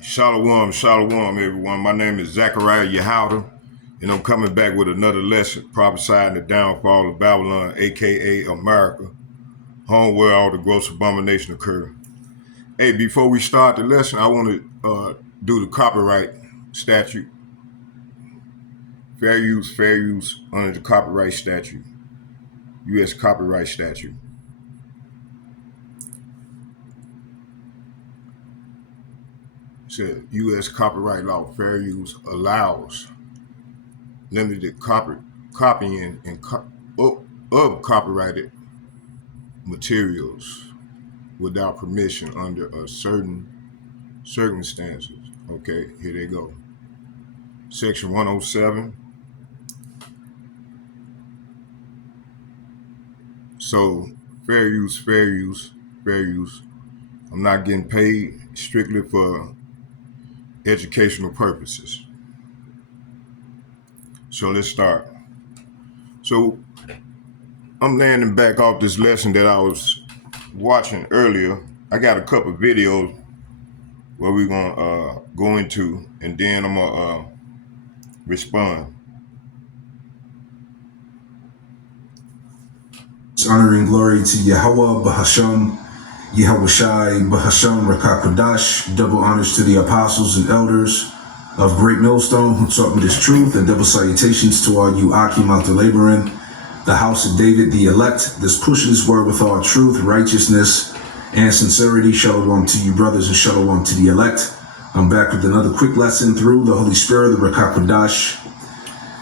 Shalom, shalom, everyone. My name is Zechariah Yehouda, and I'm coming back with another lesson prophesying the downfall of Babylon, aka America, home where all the gross abomination occur. Hey, before we start the lesson, I want to do the copyright statute. Fair use under the copyright statute, U.S. copyright statute. Said U.S. copyright law, fair use allows limited copying and of copyrighted materials without permission under a certain circumstances. Okay, here they go. Section 107. So fair use. I'm not getting paid strictly for educational purposes. So let's start. So I'm landing back off this lesson that I was watching earlier. I got a couple of videos where we're gonna go into, and then I'm gonna respond. Honor and glory to Yahweh, Bahasham, Yahweh Shai, Bahasham, Rakakadash. Double honors to the apostles and elders of Great Millstone who taught me this truth, and double salutations to all you Akim out there laboring, the house of David, the elect, this pushing this word with all truth, righteousness, and sincerity. Shalom to you brothers and shalom to the elect. I'm back with another quick lesson through the Holy Spirit, the Rakakadash.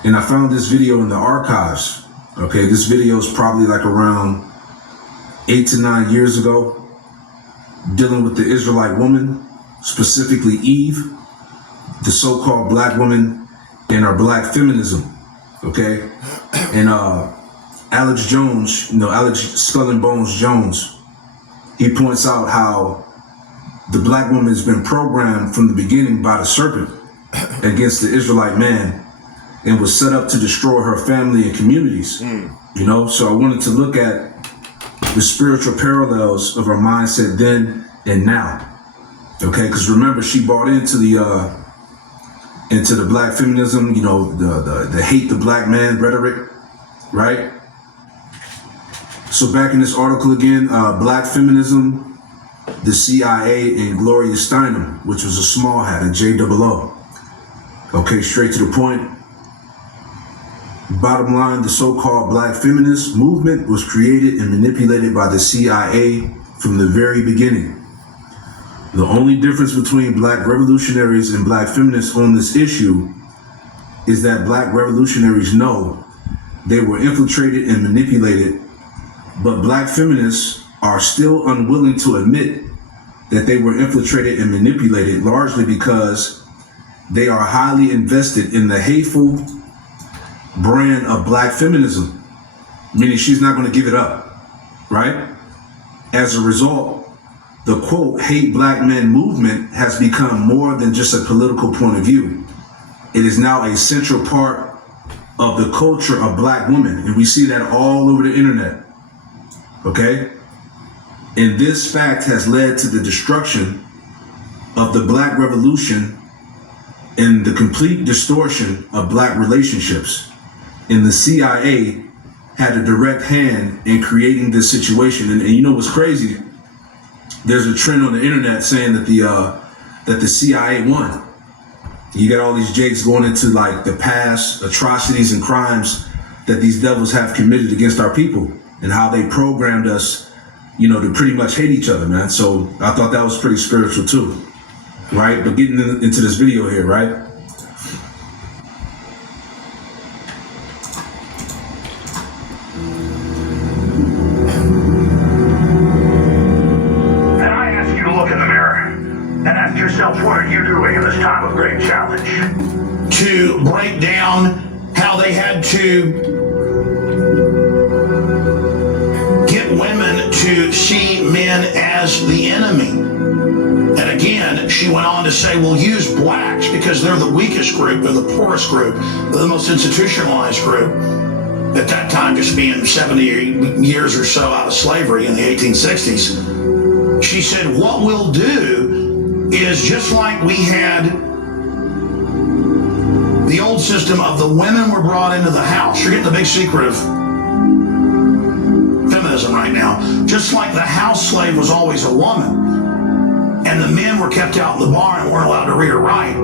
And I found this video in the archives. Okay, this video is probably like around 8 to 9 years ago, dealing with the Israelite woman, specifically Eve, the so-called black woman, and our black feminism. Okay, and Alex Jones, Alex Skull and Bones Jones, he points out how the black woman has been programmed from the beginning by the serpent against the Israelite man, and was set up to destroy her family and communities. So I wanted to look at the spiritual parallels of our mindset then and now. Okay, because remember, she bought into the black feminism, the hate the black man rhetoric, right? So back in this article again, black feminism, the CIA, and Gloria Steinem, which was a small hat, a JOO. Okay, straight to the point. Bottom line, the so-called black feminist movement was created and manipulated by the CIA from the very beginning. The only difference between black revolutionaries and black feminists on this issue is that black revolutionaries know they were infiltrated and manipulated, but black feminists are still unwilling to admit that they were infiltrated and manipulated, largely because they are highly invested in the hateful brand of black feminism, meaning she's not going to give it up, right? As a result, the quote hate black men movement has become more than just a political point of view. It is now a central part of the culture of black women, and we see that all over the internet. Okay, and this fact has led to the destruction of the black revolution and the complete distortion of black relationships. And the CIA had a direct hand in creating this situation. And you know what's crazy? There's a trend on the internet saying that the CIA won. You got all these jakes going into like the past atrocities and crimes that these devils have committed against our people, and how they programmed us, to pretty much hate each other, man. So I thought that was pretty spiritual too, right? But getting into this video here, right? What are you doing in this time of great challenge? To break down how they had to get women to see men as the enemy. And again, she went on to say, we'll use blacks because they're the weakest group, they're the poorest group, they're the most institutionalized group. At that time, just being 70 years or so out of slavery in the 1860s, she said, what we'll do is just like we had the old system of the women were brought into the house. You're getting the big secret of feminism right now. Just like the house slave was always a woman, and the men were kept out in the barn and weren't allowed to read or write,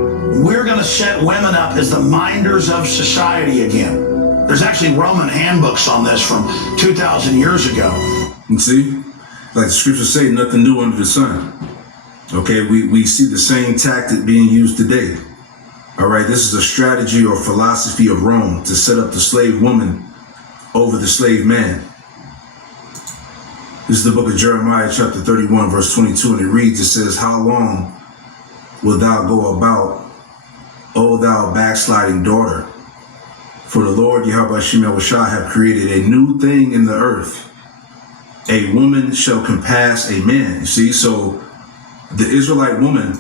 we're going to set women up as the minders of society again. There's actually Roman handbooks on this from 2,000 years ago. And see, like the scriptures say, nothing new under the sun. Okay, we see the same tactic being used today. All right, this is a strategy or philosophy of Rome to set up the slave woman over the slave man. This is the book of Jeremiah, chapter 31, verse 22, and it reads, it says, "How long wilt thou go about, O thou backsliding daughter? For the Lord Yahweh Shemel have created a new thing in the earth. A woman shall compass a man." You see, so the Israelite woman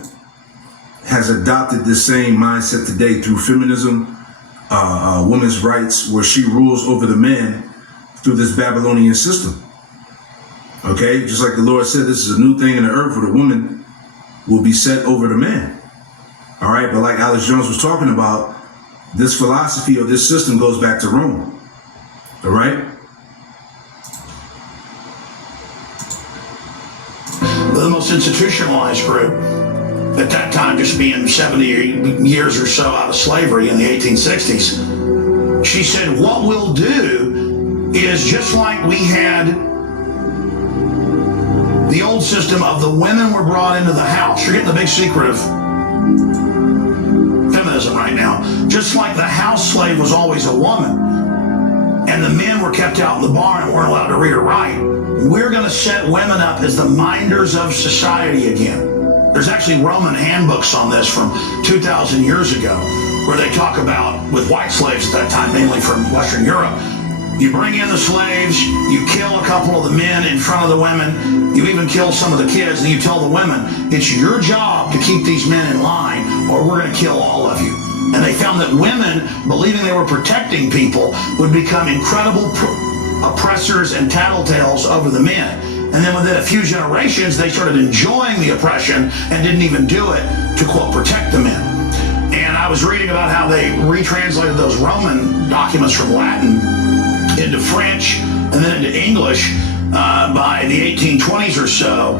has adopted this same mindset today through feminism, women's rights, where she rules over the man through this Babylonian system. Okay, just like the Lord said, this is a new thing in the earth where the woman will be set over the man. All right, but like Alex Jones was talking about, this philosophy or this system goes back to Rome. All right? The most institutionalized group at that time, just being 70 years or so out of slavery in the 1860s, she said, what we'll do is just like we had the old system of the women were brought into the house. You're getting the big secret of feminism right now. Just like the house slave was always a woman, and the men were kept out in the barn and weren't allowed to read or write, we're going to set women up as the minders of society again. There's actually Roman handbooks on this from 2,000 years ago, where they talk about, with white slaves at that time, mainly from Western Europe, you bring in the slaves, you kill a couple of the men in front of the women, you even kill some of the kids, and you tell the women, it's your job to keep these men in line, or we're going to kill all of you. And they found that women, believing they were protecting people, would become incredible oppressors and tattletales over the men. And then within a few generations, they started enjoying the oppression and didn't even do it to, quote, protect the men. And I was reading about how they retranslated those Roman documents from Latin into French and then into English by the 1820s or so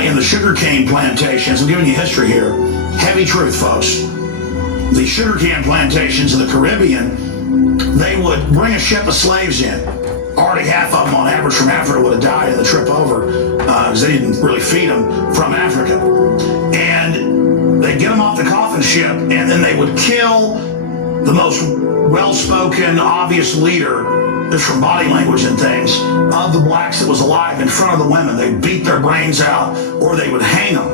in the sugarcane plantations. I'm giving you history here. Heavy truth, folks. The sugarcane plantations in the Caribbean, they would bring a ship of slaves in. Already half of them on average from Africa would have died in the trip over because they didn't really feed them from Africa. And they'd get them off the coffin ship, and then they would kill the most well-spoken, obvious leader, just from body language and things, of the blacks that was alive in front of the women. They'd beat their brains out, or they would hang them.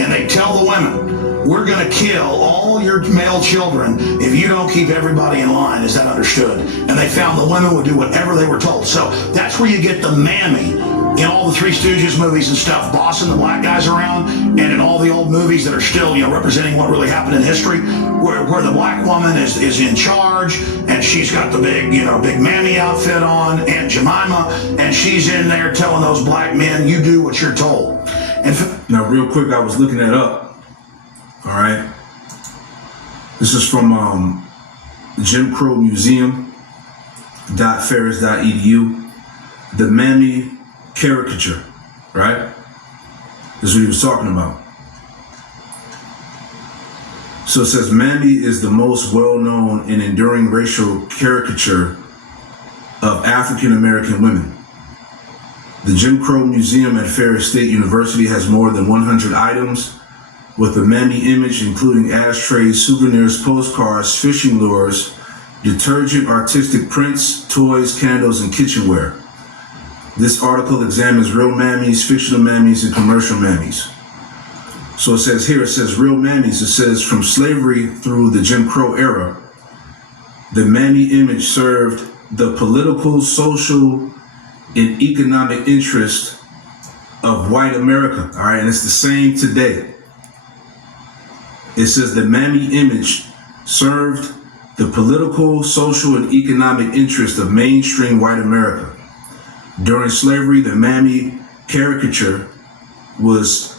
And they'd tell the women, we're going to kill all your male children if you don't keep everybody in line. Is that understood? And they found the women would do whatever they were told. So that's where you get the mammy in all the Three Stooges movies and stuff, bossing the black guys around, and in all the old movies that are still, representing what really happened in history, where the black woman is in charge, and she's got the big, big mammy outfit on, Aunt Jemima, and she's in there telling those black men, you do what you're told. And now, real quick, I was looking that up. All right. This is from Jim Crow Museum.ferris.edu. The mammy caricature, right? This is what he was talking about. So it says, mammy is the most well-known and enduring racial caricature of African American women. The Jim Crow Museum at Ferris State University has more than 100 items with a mammy image, including ashtrays, souvenirs, postcards, fishing lures, detergent, artistic prints, toys, candles, and kitchenware. This article examines real mammies, fictional mammies, and commercial mammies. So it says real mammies. It says from slavery through the Jim Crow era, the mammy image served the political, social, and economic interest of white America. All right, and it's the same today. It says the mammy image served the political, social, and economic interest of mainstream white America. During slavery, the mammy caricature was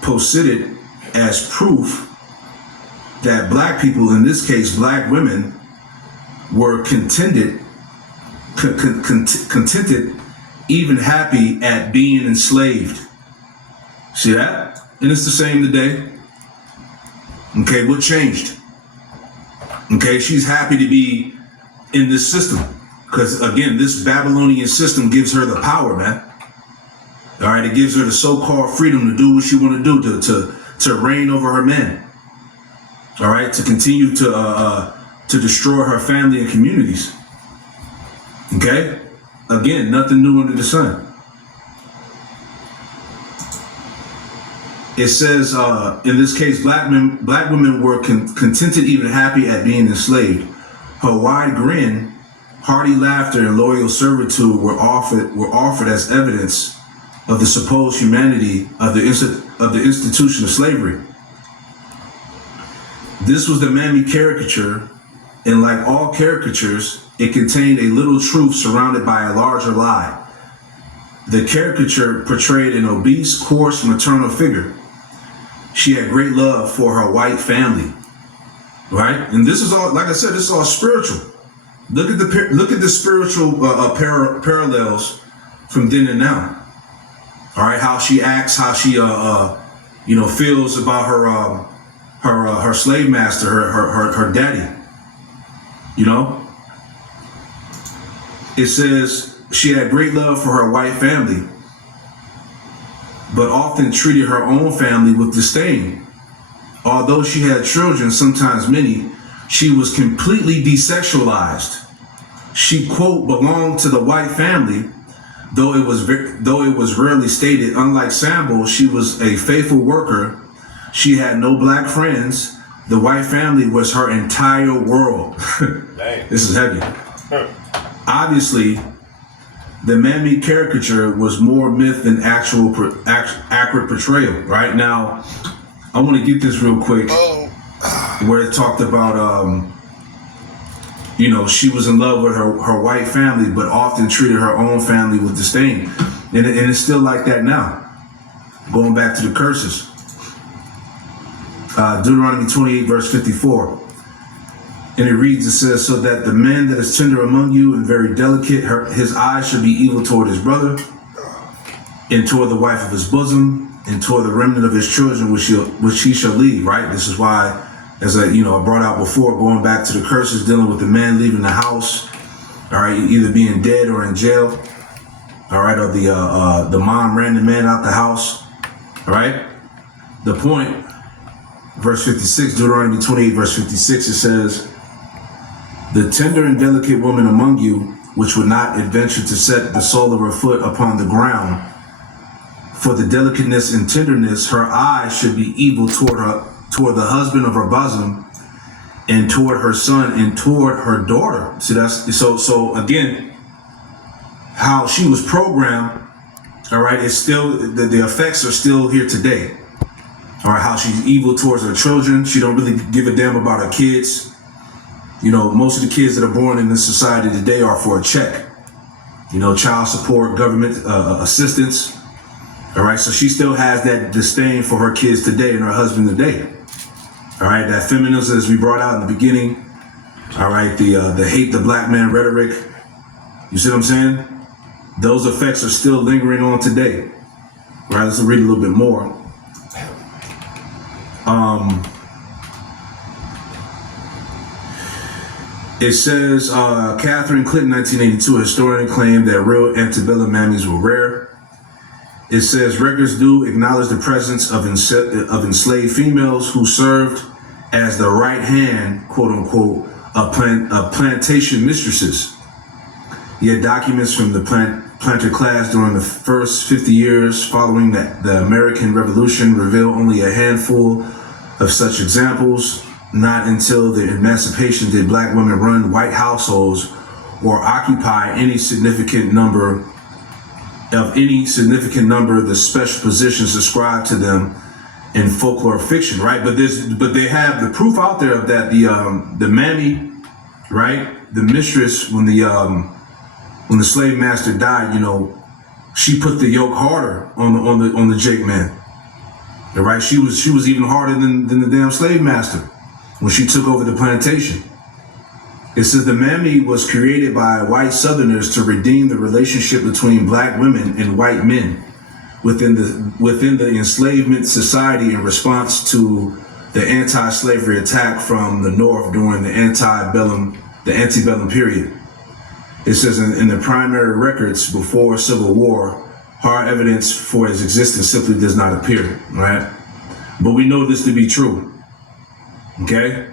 posited as proof that black people, in this case black women, were contented, even happy at being enslaved. See that? And it's the same today. Okay, what changed? Okay, she's happy to be in this system because, again, this Babylonian system gives her the power, man. All right, it gives her the so-called freedom to do what she want to do, to reign over her men. All right, to continue to destroy her family and communities. Okay, again, nothing new under the sun. It says, in this case, black women were contented, even happy at being enslaved. Her wide grin, hearty laughter, and loyal servitude were offered as evidence of the supposed humanity of the institution of slavery. This was the mammy caricature, and like all caricatures, it contained a little truth surrounded by a larger lie. The caricature portrayed an obese, coarse, maternal figure. She had great love for her white family, right? And this is all, like I said, this is all spiritual. Look at the spiritual parallels from then and now. All right, how she acts, how she feels about her slave master, her daddy. You know, it says she had great love for her white family, but often treated her own family with disdain. Although she had children, sometimes many, she was completely desexualized. She, quote, belonged to the white family, though it was rarely stated. Unlike Sambo, she was a faithful worker. She had no black friends. The white family was her entire world. This is heavy. Obviously, the mammy caricature was more myth than actual accurate portrayal. Right now, I want to get this real quick, where it talked about, she was in love with her white family, but often treated her own family with disdain, and it's still like that now. Going back to the curses, Deuteronomy 28, verse 54. And it reads, it says, so that the man that is tender among you and very delicate, his eyes should be evil toward his brother, and toward the wife of his bosom, and toward the remnant of his children, which he shall leave, right? This is why, as I brought out before, going back to the curses, dealing with the man leaving the house, all right, either being dead or in jail, all right, or the mom ran the man out the house, all right? The point, verse 56, Deuteronomy 28, verse 56, it says, the tender and delicate woman among you, which would not adventure to set the sole of her foot upon the ground, for the delicateness and tenderness, her eyes should be evil toward the husband of her bosom, and toward her son, and toward her daughter. See, that's so again, how she was programmed, all right, it's still, the effects are still here today. All right, how she's evil towards her children. She don't really give a damn about her kids. Most of the kids that are born in this society today are for a check. Child support, government assistance. All right, so she still has that disdain for her kids today and her husband today. All right, that feminism, as we brought out in the beginning. All right, the hate the black man rhetoric. You see what I'm saying? Those effects are still lingering on today. All right, let's read a little bit more. It says, Catherine Clinton, 1982, a historian, claimed that real antebellum mammies were rare. It says, records do acknowledge the presence of enslaved females who served as the right hand, quote unquote, of plantation mistresses. Yet documents from the planter class during the first 50 years following the American Revolution reveal only a handful of such examples. Not until the emancipation did black women run white households or occupy any significant number of the special positions ascribed to them in folklore fiction, right? But they have the proof out there of that the mammy, right? The mistress, when the slave master died, she put the yoke harder on the Jake man. All right, she was even harder than the damn slave master when she took over the plantation. It says the mammy was created by white Southerners to redeem the relationship between black women and white men within the enslavement society in response to the anti-slavery attack from the North during the antebellum period. It says in the primary records before Civil War, hard evidence for its existence simply does not appear, right? But we know this to be true, okay?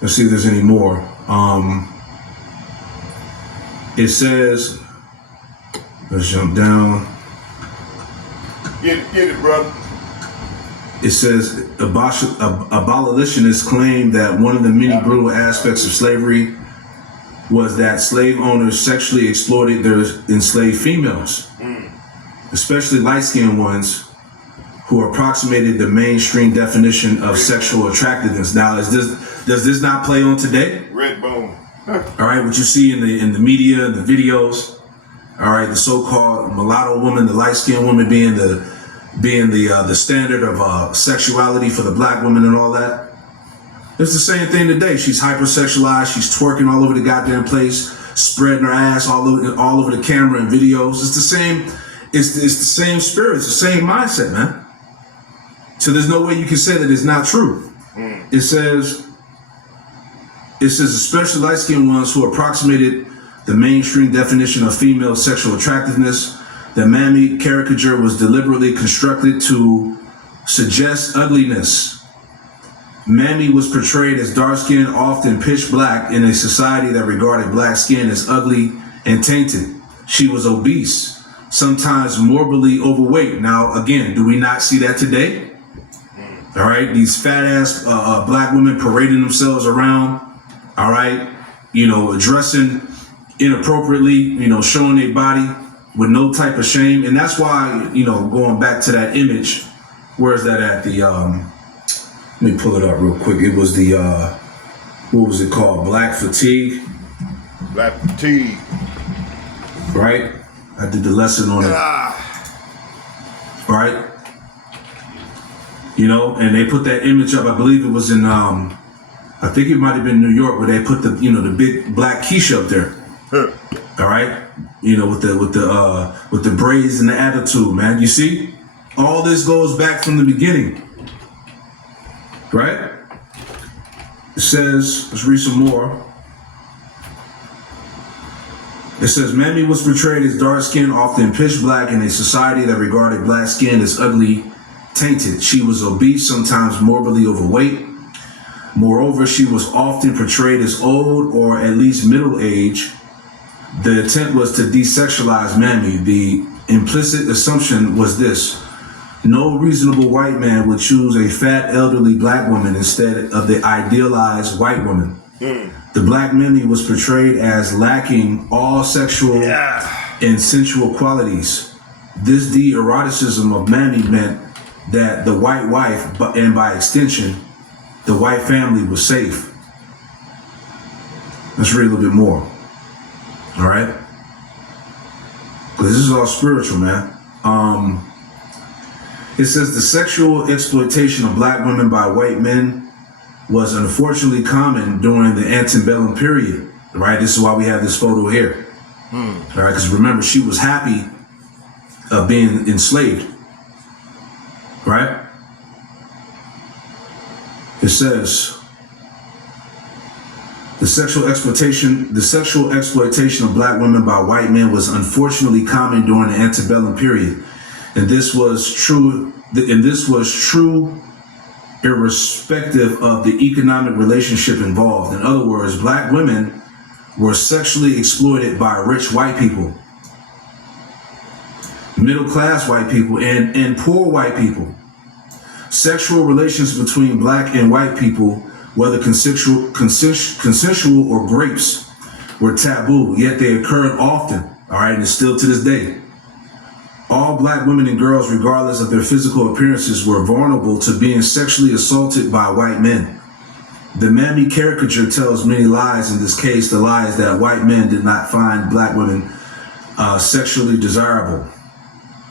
Let's see if there's any more. It says, let's jump down. Get it, brother. It says abolitionists claim that one of the many brutal aspects of slavery was that slave owners sexually exploited their enslaved females, especially light-skinned ones who approximated the mainstream definition of sexual attractiveness. Now, does this not play on today? Red bone. All right, what you see in the media and the videos. All right, the so-called mulatto woman, the light-skinned woman being the standard of sexuality for the black woman and all that. It's the same thing today. She's hypersexualized. She's twerking all over the goddamn place, spreading her ass all over the camera and videos. It's the same. It's the same spirit. It's the same mindset, man. So there's no way you can say that it's not true. It says especially light-skinned ones who approximated the mainstream definition of female sexual attractiveness. The mammy caricature was deliberately constructed to suggest ugliness. Mammy was portrayed as dark-skinned, often pitch black, in a society that regarded black skin as ugly and tainted. She was obese, sometimes morbidly overweight. Now, again, do we not see that today? All right, these fat-ass black women parading themselves around, all right, dressing inappropriately, showing their body with no type of shame. And that's why, going back to that image, where's that at? Let me pull it up real quick. It was the, what was it called? Black fatigue. Black fatigue. Right? I did the lesson on it. Right? And they put that image up. I believe it was in, I think it might have been New York, where they put the, the big black quiche up there. All right? With the braids and the attitude, man. You see? All this goes back from the beginning. Right? It says, let's read some more. It says, Mammy was portrayed as dark-skinned, often pitch black, in a society that regarded black skin as ugly, tainted. She was obese, sometimes morbidly overweight. Moreover, she was often portrayed as old or at least middle-aged. The intent was to desexualize Mammy. The implicit assumption was this: no reasonable white man would choose a fat, elderly black woman instead of the idealized white woman. The black Mammy was portrayed as lacking all sexual and sensual qualities. This de-eroticism of Mammy meant that the white wife, and by extension, the white family, was safe. Let's read a little bit more. All right? Because this is all spiritual, man. It says the sexual exploitation of black women by white men was unfortunately common during the antebellum period. Right? This is why we have this photo here. All right? Because remember, she was happy of being enslaved. Right? It says the sexual exploitation of black women by white men was unfortunately common during the antebellum period. And this was true irrespective of the economic relationship involved. In other words, black women were sexually exploited by rich white people, middle-class white people, and poor white people. Sexual relations between black and white people, whether consensual or grapes, were taboo, yet they occurred often, all right, and still to this day. All black women and girls, regardless of their physical appearances, were vulnerable to being sexually assaulted by white men. The Mammy caricature tells many lies. In this case, the lie is that white men did not find black women sexually desirable.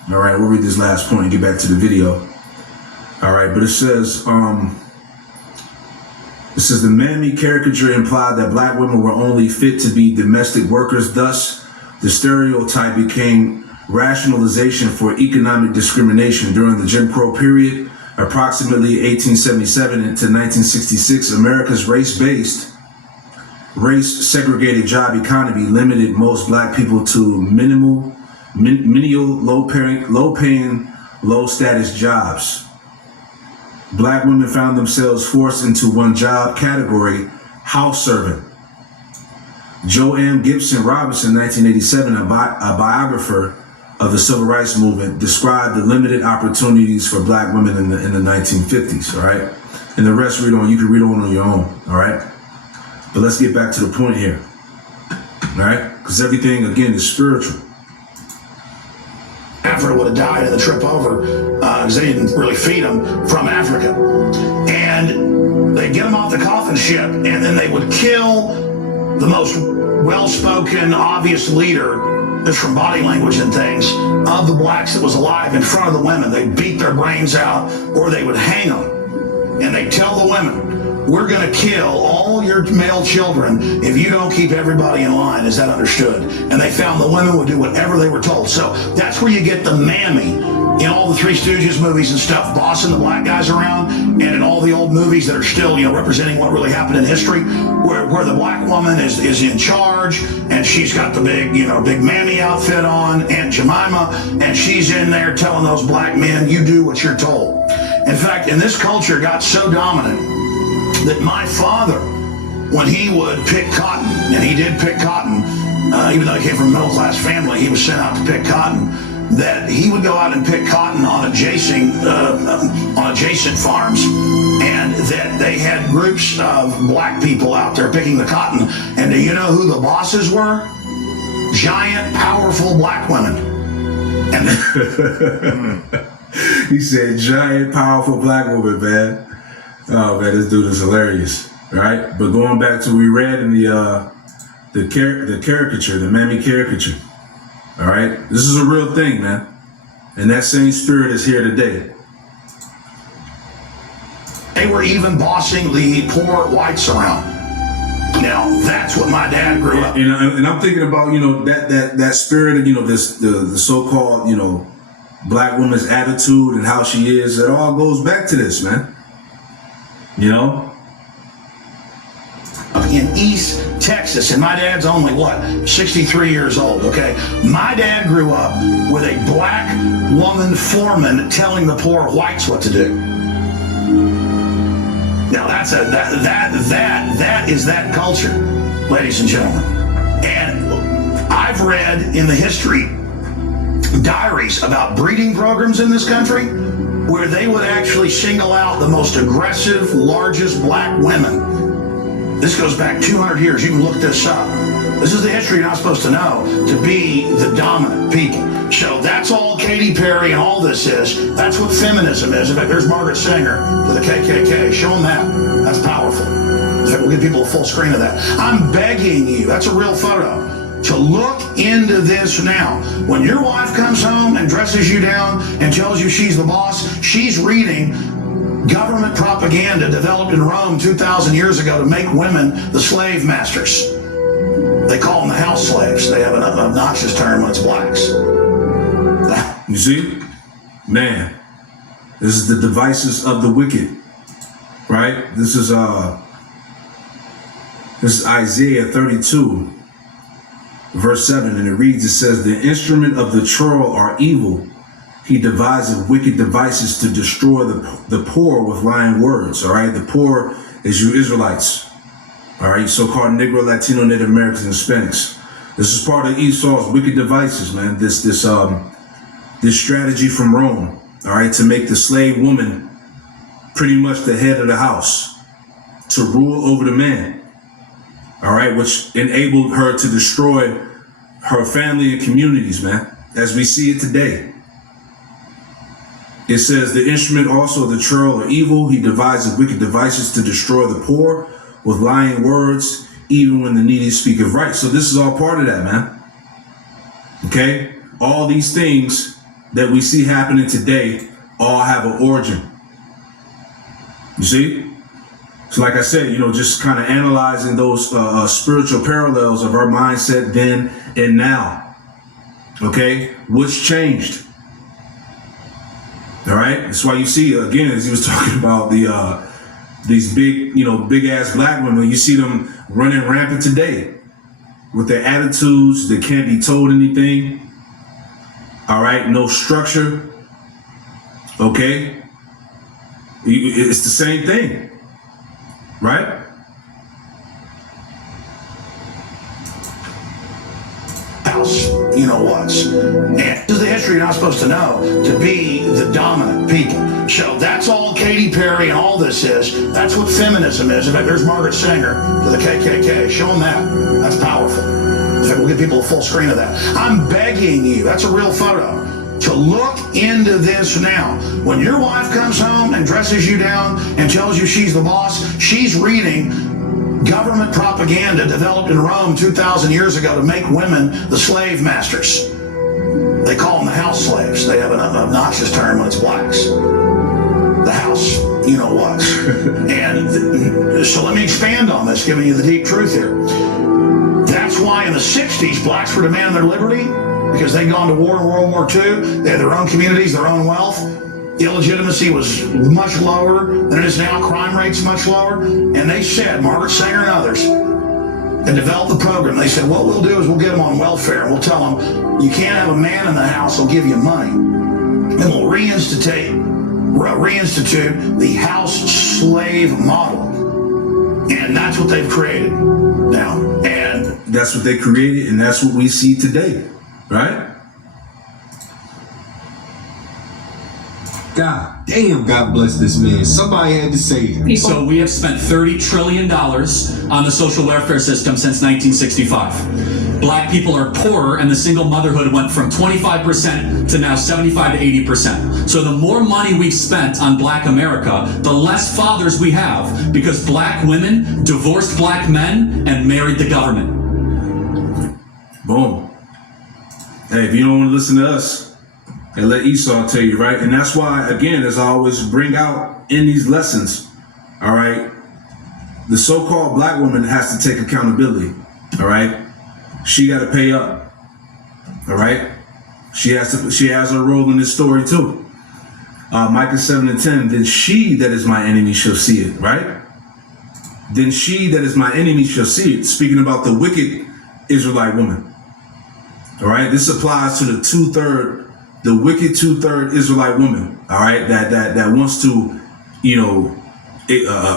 All right, we'll read this last point and get back to the video. All right, but it says the mammy caricature implied that black women were only fit to be domestic workers. Thus, the stereotype became rationalization for economic discrimination during the Jim Crow period, approximately 1877 to 1966. America's race-segregated job economy limited most black people to menial, low-paying, low-status jobs. Black women found themselves forced into one job category, house servant. Joanne Gibson Robinson, 1987, a biographer of the Civil Rights Movement, described the limited opportunities for black women in the 1950s, all right? And the rest you can read on your own, all right? But let's get back to the point here, all right? Because everything, again, is spiritual. Africa would have died in the trip over because they didn't really feed them from Africa. And they'd get them off the coffin ship, and then they would kill the most well-spoken, obvious leader, just from body language and things, of the blacks that was alive in front of the women. They'd beat their brains out, or they would hang them. And they'd tell the women, we're going to kill all your male children if you don't keep everybody in line. Is that understood? And they found the women would do whatever they were told. So that's where you get the mammy in all the Three Stooges movies and stuff, bossing the black guys around, and in all the old movies that are still, representing what really happened in history, where the black woman is in charge, and she's got the big mammy outfit on, Aunt Jemima, and she's in there telling those black men, you do what you're told. In fact, in this culture got so dominant that my father, when he would pick cotton, and he did pick cotton, even though he came from a middle-class family, he was sent out to pick cotton, that he would go out and pick cotton on adjacent farms, and that they had groups of black people out there picking the cotton. And do you know who the bosses were? Giant, powerful black women. And He said giant, powerful black woman, man. Oh man, this dude is hilarious, right? But going back to we read in the caricature, the mammy caricature. All right, this is a real thing, man, and that same spirit is here today. They were even bossing the poor whites around. Now that's what my dad grew up. And I'm thinking about that spirit of the so-called black woman's attitude and how she is. It all goes back to this, man. In East Texas, and my dad's only 63 years old, okay? My dad grew up with a black woman foreman telling the poor whites what to do. Now that is that culture, ladies and gentlemen. And I've read in the history diaries about breeding programs in this country where they would actually single out the most aggressive, largest black women. This goes back 200 years. You can look this up. This is the history you're not supposed to know, to be the dominant people. So that's all Katy Perry and all this is. That's what feminism is. In fact, there's Margaret Sanger to the KKK. Show them that. That's powerful. In fact, we'll give people a full screen of that. I'm begging you, that's a real photo, to look into this now. When your wife comes home and dresses you down and tells you she's the boss, she's reading government propaganda developed in Rome 2,000 years ago to make women the slave masters. They call them the house slaves. They have an obnoxious term when it's blacks. You see? Man, this is the devices of the wicked, right? This is Isaiah 32, verse 7, and it reads, it says, the instrument of the troll are evil. He deviseth wicked devices to destroy the poor with lying words, all right? The poor is you Israelites, all right? So-called Negro, Latino, Native Americans, and Hispanics. This is part of Esau's wicked devices, man. This strategy from Rome, all right, to make the slave woman pretty much the head of the house, to rule over the man, all right, which enabled her to destroy her family and communities, man, as we see it today. It says, the instrument also of the troll are evil. He devises wicked devices to destroy the poor with lying words, even when the needy speak of right. So this is all part of that, man. Okay? All these things that we see happening today all have an origin. You see? So like I said, just kind of analyzing those spiritual parallels of our mindset then and now. Okay? What's changed? All right? That's why you see, again, as he was talking about these big, big ass black women, you see them running rampant today with their attitudes that can't be told anything. All right? No structure. Okay? It's the same thing. Right? House, you know what's. And this is the history you're not supposed to know, to be the dominant people. So that's all Katy Perry and all this is. That's what feminism is. In fact, there's Margaret Sanger to the KKK. Show them that. That's powerful. In fact, we'll give people a full screen of that. I'm begging you, that's a real photo, to look into this now. When your wife comes home and dresses you down and tells you she's the boss, she's reading government propaganda developed in Rome 2,000 years ago to make women the slave masters. They call them the house slaves. They have an obnoxious term when it's blacks. The house, you know what. And so let me expand on this, giving you the deep truth here. That's why in the 60s, blacks were demanding their liberty, because they'd gone to war in World War II. They had their own communities, their own wealth. Illegitimacy was much lower than it is now. Crime rates much lower. And they said, Margaret Sanger and others, and developed the program. They said, what we'll do is we'll get them on welfare. And we'll tell them, you can't have a man in the house who'll give you money. And we'll reinstitute the house slave model. And that's what they've created now. And that's what they created, and that's what we see today. Right? God damn, God bless this man. Somebody had to say it. So we have spent $30 trillion on the social welfare system since 1965. Black people are poorer, and the single motherhood went from 25% to now 75 to 80%. So the more money we've spent on black America, the less fathers we have, because black women divorced black men and married the government. Boom. Hey, if you don't want to listen to us, and let Esau tell you, right? And that's why, again, as I always bring out in these lessons, all right, the so-called black woman has to take accountability, all right? She got to pay up, all right? She has her role in this story too. Micah 7:10, then she that is my enemy shall see it, right? Then she that is my enemy shall see it. Speaking about the wicked Israelite woman, all right? This applies to the wicked 2/3 Israelite woman, all right, that wants to,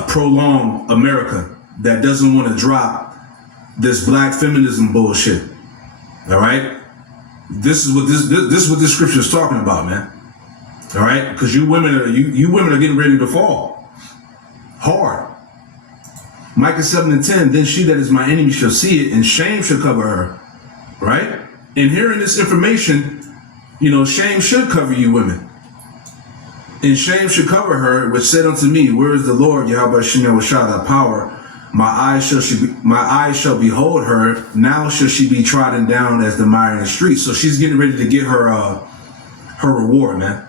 prolong America, that doesn't want to drop this black feminism bullshit, all right. This is what this scripture is talking about, man. All right, because you women are getting ready to fall hard. Micah 7:10, then she that is my enemy shall see it, and shame shall cover her, right? And hearing this information, shame should cover you women. And shame should cover her, which said unto me, where is the Lord, Yahweh Shem thy power? My eyes shall behold her. Now shall she be trodden down as the mire in the street. So she's getting ready to get her reward, man.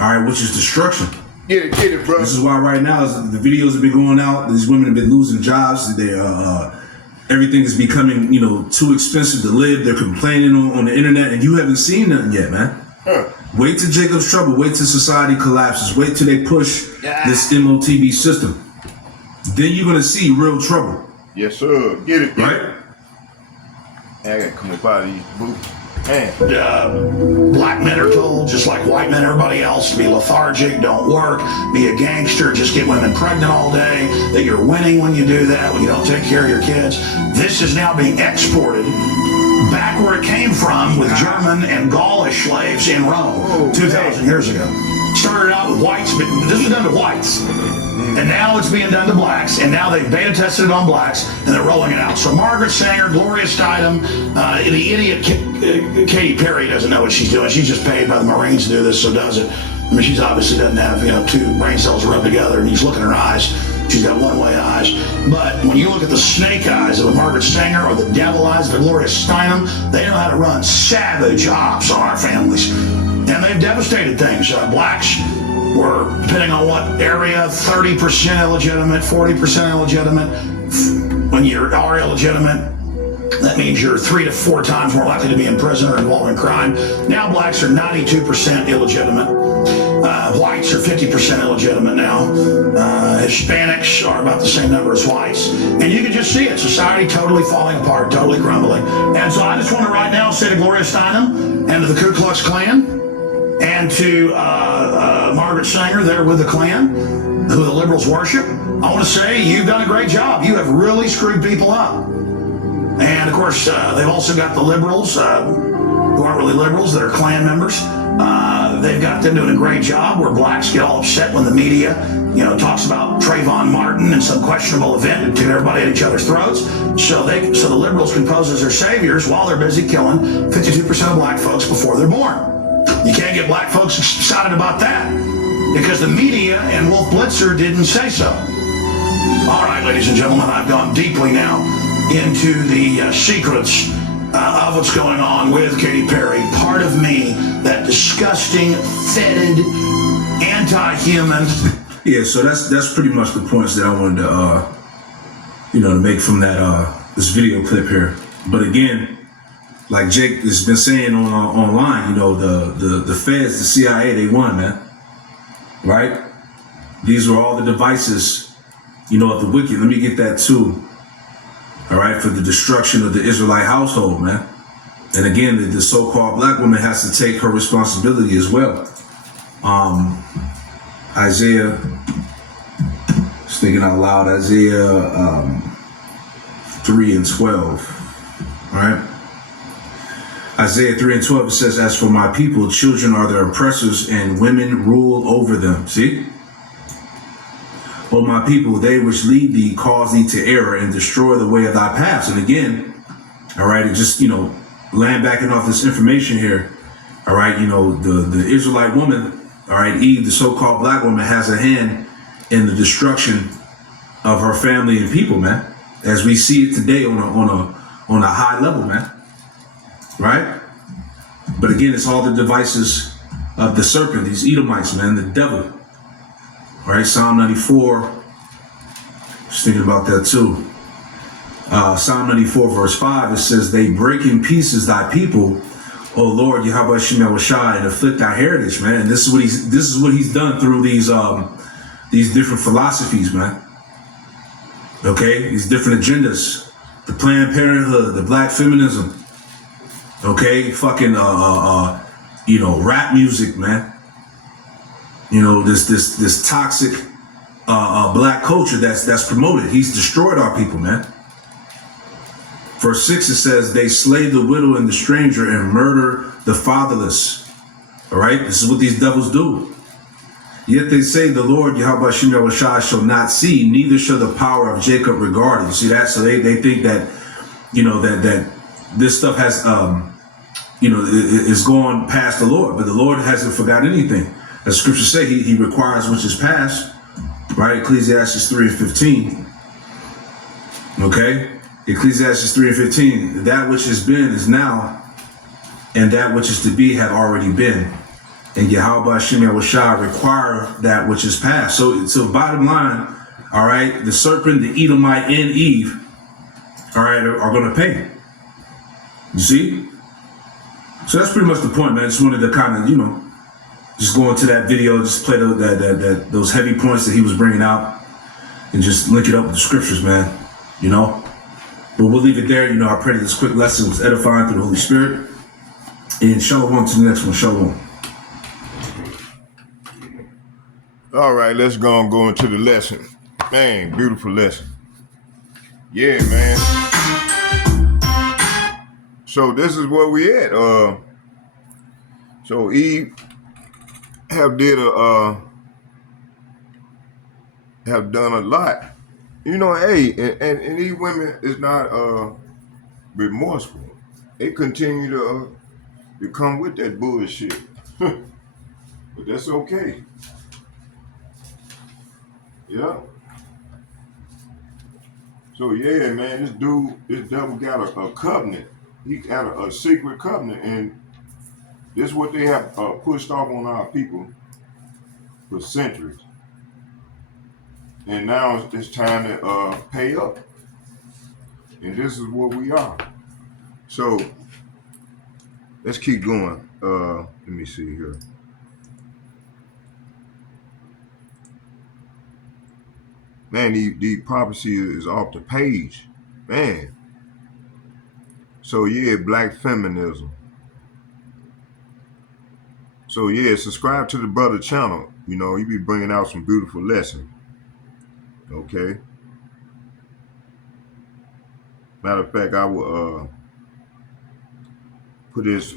All right, which is destruction. Get it, bro. This is why right now the videos have been going out. These women have been losing jobs. Everything is becoming, too expensive to live. They're complaining on the internet, and you haven't seen nothing yet, man. Wait till Jacob's trouble. Wait till society collapses. Wait till they push this MOTB system. Then you're gonna see real trouble. Yes, sir. Get it, right? Hey, I gotta come up out of these boots. Man. Black men are told, just like white men, everybody else, to be lethargic, don't work, be a gangster, just get women pregnant all day, that you're winning when you do that, when you don't take care of your kids. This is now being exported back where it came from with German and Gaulish slaves in Rome 2,000 years ago. Started out with whites, but this was done to whites. And now it's being done to blacks, and now they've beta tested it on blacks, and they're rolling it out. So Margaret Sanger, Gloria Steinem, the idiot Katy Perry doesn't know what she's doing. She's just paid by the Marines to do this, so does it. I mean, she's obviously doesn't have, two brain cells rubbed together, and you just look in her eyes. She's got one-way eyes. But when you look at the snake eyes of a Margaret Sanger or the devil eyes of a Gloria Steinem, they know how to run savage ops on our families. And they've devastated things. Blacks were, depending on what area, 30% illegitimate, 40% illegitimate. When you are illegitimate, that means you're 3 to 4 times more likely to be in prison or involved in crime. Now blacks are 92% illegitimate. Whites are 50% illegitimate now. Hispanics are about the same number as whites. And you can just see it. Society totally falling apart, totally crumbling. And so I just want to right now say to Gloria Steinem and to the Ku Klux Klan and to Margaret Sanger there with the Klan, who the liberals worship, I want to say you've done a great job. You have really screwed people up. And of course, they've also got the liberals, who aren't really liberals, that are Klan members. They've got them doing a great job where blacks get all upset when the media, talks about Trayvon Martin and some questionable event and get everybody at each other's throats. So the liberals can pose as their saviors while they're busy killing 52% of black folks before they're born. You can't get black folks excited about that because the media and Wolf Blitzer didn't say so. All right, ladies and gentlemen, I've gone deeply now into the secrets of what's going on with Katy Perry. Part of me, that disgusting, fetid, anti-human. Yeah, so that's pretty much the points that I wanted to make from that this video clip here. But again, like Jake has been saying online, the feds, the CIA, they won, man. Right? These were all the devices, of the wicked. Let me get that too. All right, for the destruction of the Israelite household, man. And again, the so-called black woman has to take her responsibility as well. Isaiah, just thinking out loud, Isaiah 3 and 12. All right. Isaiah 3 and 12, it says, "As for my people, children are their oppressors and women rule over them." See? "O my people, they which lead thee cause thee to err and destroy the way of thy paths." And again, all right, it just, land backing off this information here, all right, the Israelite woman, all right, Eve, the so-called black woman, has a hand in the destruction of her family and people, man, as we see it today on a high level, man, right? But again, it's all the devices of the serpent, these Edomites, man, the devil. All right, Psalm 94, just thinking about that too. Psalm 94 verse 5, it says, "They break in pieces thy people, O Lord, Yahweh Shemel Washai, and afflict thy heritage," man. And this is what he's done through these different philosophies, man. Okay, these different agendas, the Planned Parenthood, the black feminism, okay, fucking rap music, man. This toxic black culture that's promoted. He's destroyed our people, man. Verse 6, it says, "They slay the widow and the stranger and murder the fatherless." All right, this is what these devils do. "Yet they say, the Lord Yahweh Shemel Washai shall not see, neither shall the power of Jacob regard it." You see that? So they think that, that this stuff has, is going past the Lord, but the Lord hasn't forgotten anything. As scriptures say, he requires which is past, right? Ecclesiastes 3 and 15. Okay? Ecclesiastes 3 and 15. "That which has been is now, and that which is to be have already been. And Yahweh Shemel Washai require that which is past." So bottom line, all right, the serpent, the Edomite, and Eve, all right, are going to pay. You see? So that's pretty much the point, man. I just wanted to kind of, just go into that video, just play those heavy points that he was bringing out, and just link it up with the scriptures, man. But we'll leave it there. I pray that this quick lesson was edifying through the Holy Spirit. And shalom to the next one. Shalom. All right, let's go into the lesson. Man, beautiful lesson. Yeah, man. So this is where we at. So Eve have done a lot. Hey, and these women is not remorseful. They continue to come with that bullshit. But that's okay. Yeah. So yeah, man, this devil got a covenant. He got a secret covenant, and this is what they have pushed off on our people. for centuries. And now it's time to pay up. And this is what we are. So let's keep going. Let me see here. Man, the prophecy is off the page. Man. So yeah, black feminism. So yeah, subscribe to the brother channel. You know, he be bringing out some beautiful lessons. Okay. Matter of fact, I will put this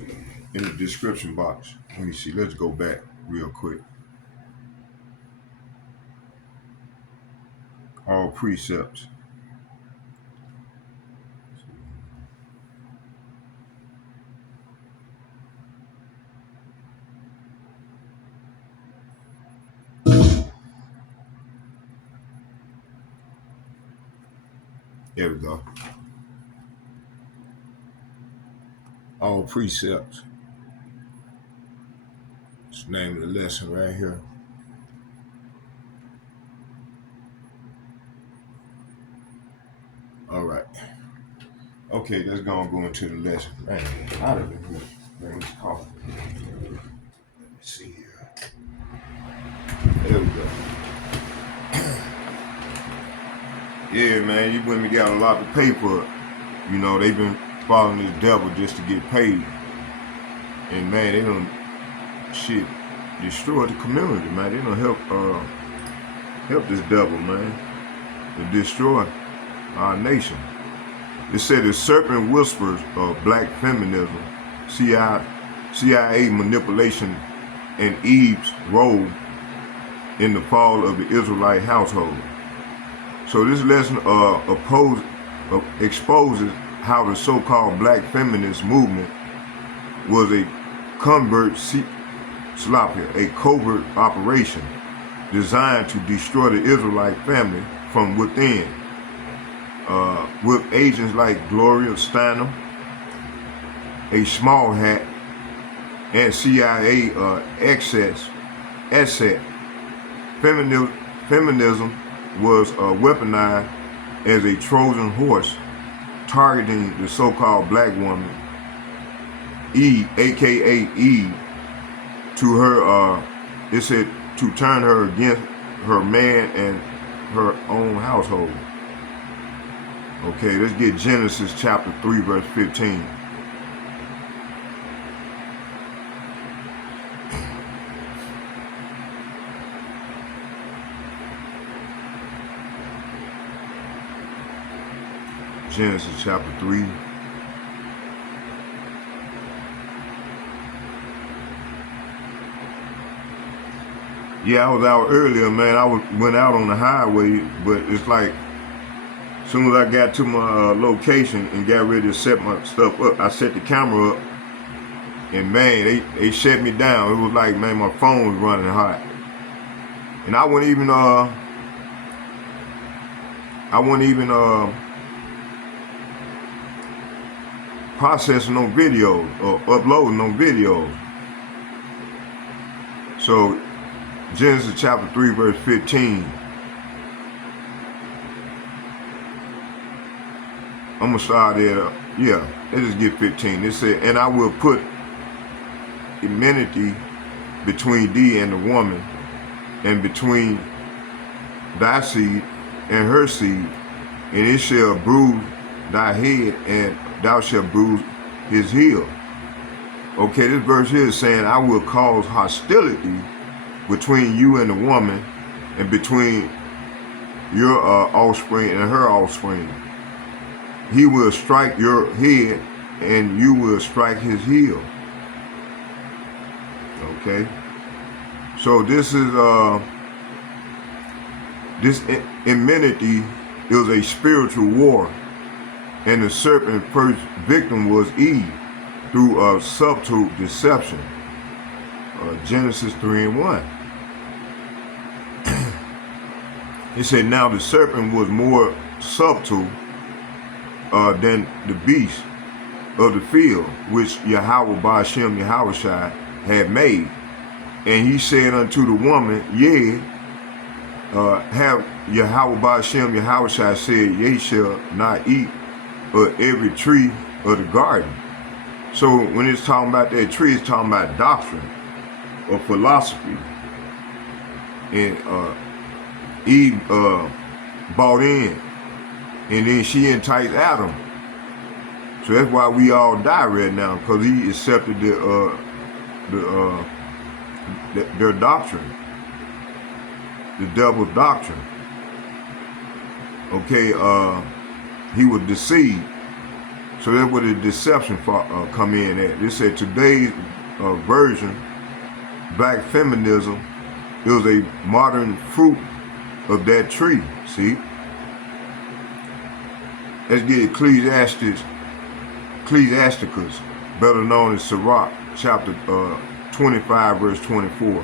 in the description box. Let me see. Let's go back real quick. All precepts. There we go. All precepts. That's the name of the lesson right here. All right. Okay, let's go into the lesson. Man, out of it. Man, it's coffee. Let me see here. There we go. Yeah, man, you women got a lot to pay for it. You know, they've been following this devil just to get paid. And man, they don't destroy the community, man. They don't help this devil, man, to destroy our nation. It said the serpent whispers of black feminism, CIA manipulation, and Eve's role in the fall of the Israelite household. So this lesson exposes how the so-called black feminist movement was a covert operation designed to destroy the Israelite family from within, with agents like Gloria Steinem, a small hat, and CIA asset. Feminism was weaponized as a Trojan horse, targeting the so-called black woman, Eve, aka Eve, to her, it said to turn her against her man and her own household. Okay, let's get Genesis chapter 3, verse 15. Genesis chapter 3. Yeah, I was out earlier, man. Went out on the highway, but it's like, as soon as I got to my location and got ready to set my stuff up, I set the camera up, and man, they shut me down. It was like, man, my phone was running hot, and I wasn't even processing no videos or uploading no videos. So Genesis chapter 3, verse 15. I'm gonna start there. Yeah, let's just get 15. It said, and I will put enmity between thee and the woman, and between thy seed and her seed, and it shall bruise thy head, and thou shalt bruise his heel. Okay, this verse here is saying, I will cause hostility between you and the woman, and between your offspring and her offspring. He will strike your head, and you will strike his heel. Okay, so this is this enmity is a spiritual war, and the serpent's first victim was Eve through a subtle deception. Genesis 3:1. It said, now the serpent was more subtle than the beast of the field, which Yahweh Ba'ashem Yahushai had made. And he said unto the woman, yea, have Yahweh Ba'ashem, Yahweh Shai said, ye shall not eat of every tree of the garden. So when it's talking about that tree, it's talking about doctrine or philosophy. And Eve bought in, and then she enticed Adam. So that's why we all die right now, because he accepted their doctrine, the devil's doctrine. Okay, he was deceived. So that's where the deception come in at. They said today's version, black feminism, it was a modern fruit of that tree. See? Let's get Ecclesiasticus, better known as Sirach, chapter 25, verse 24.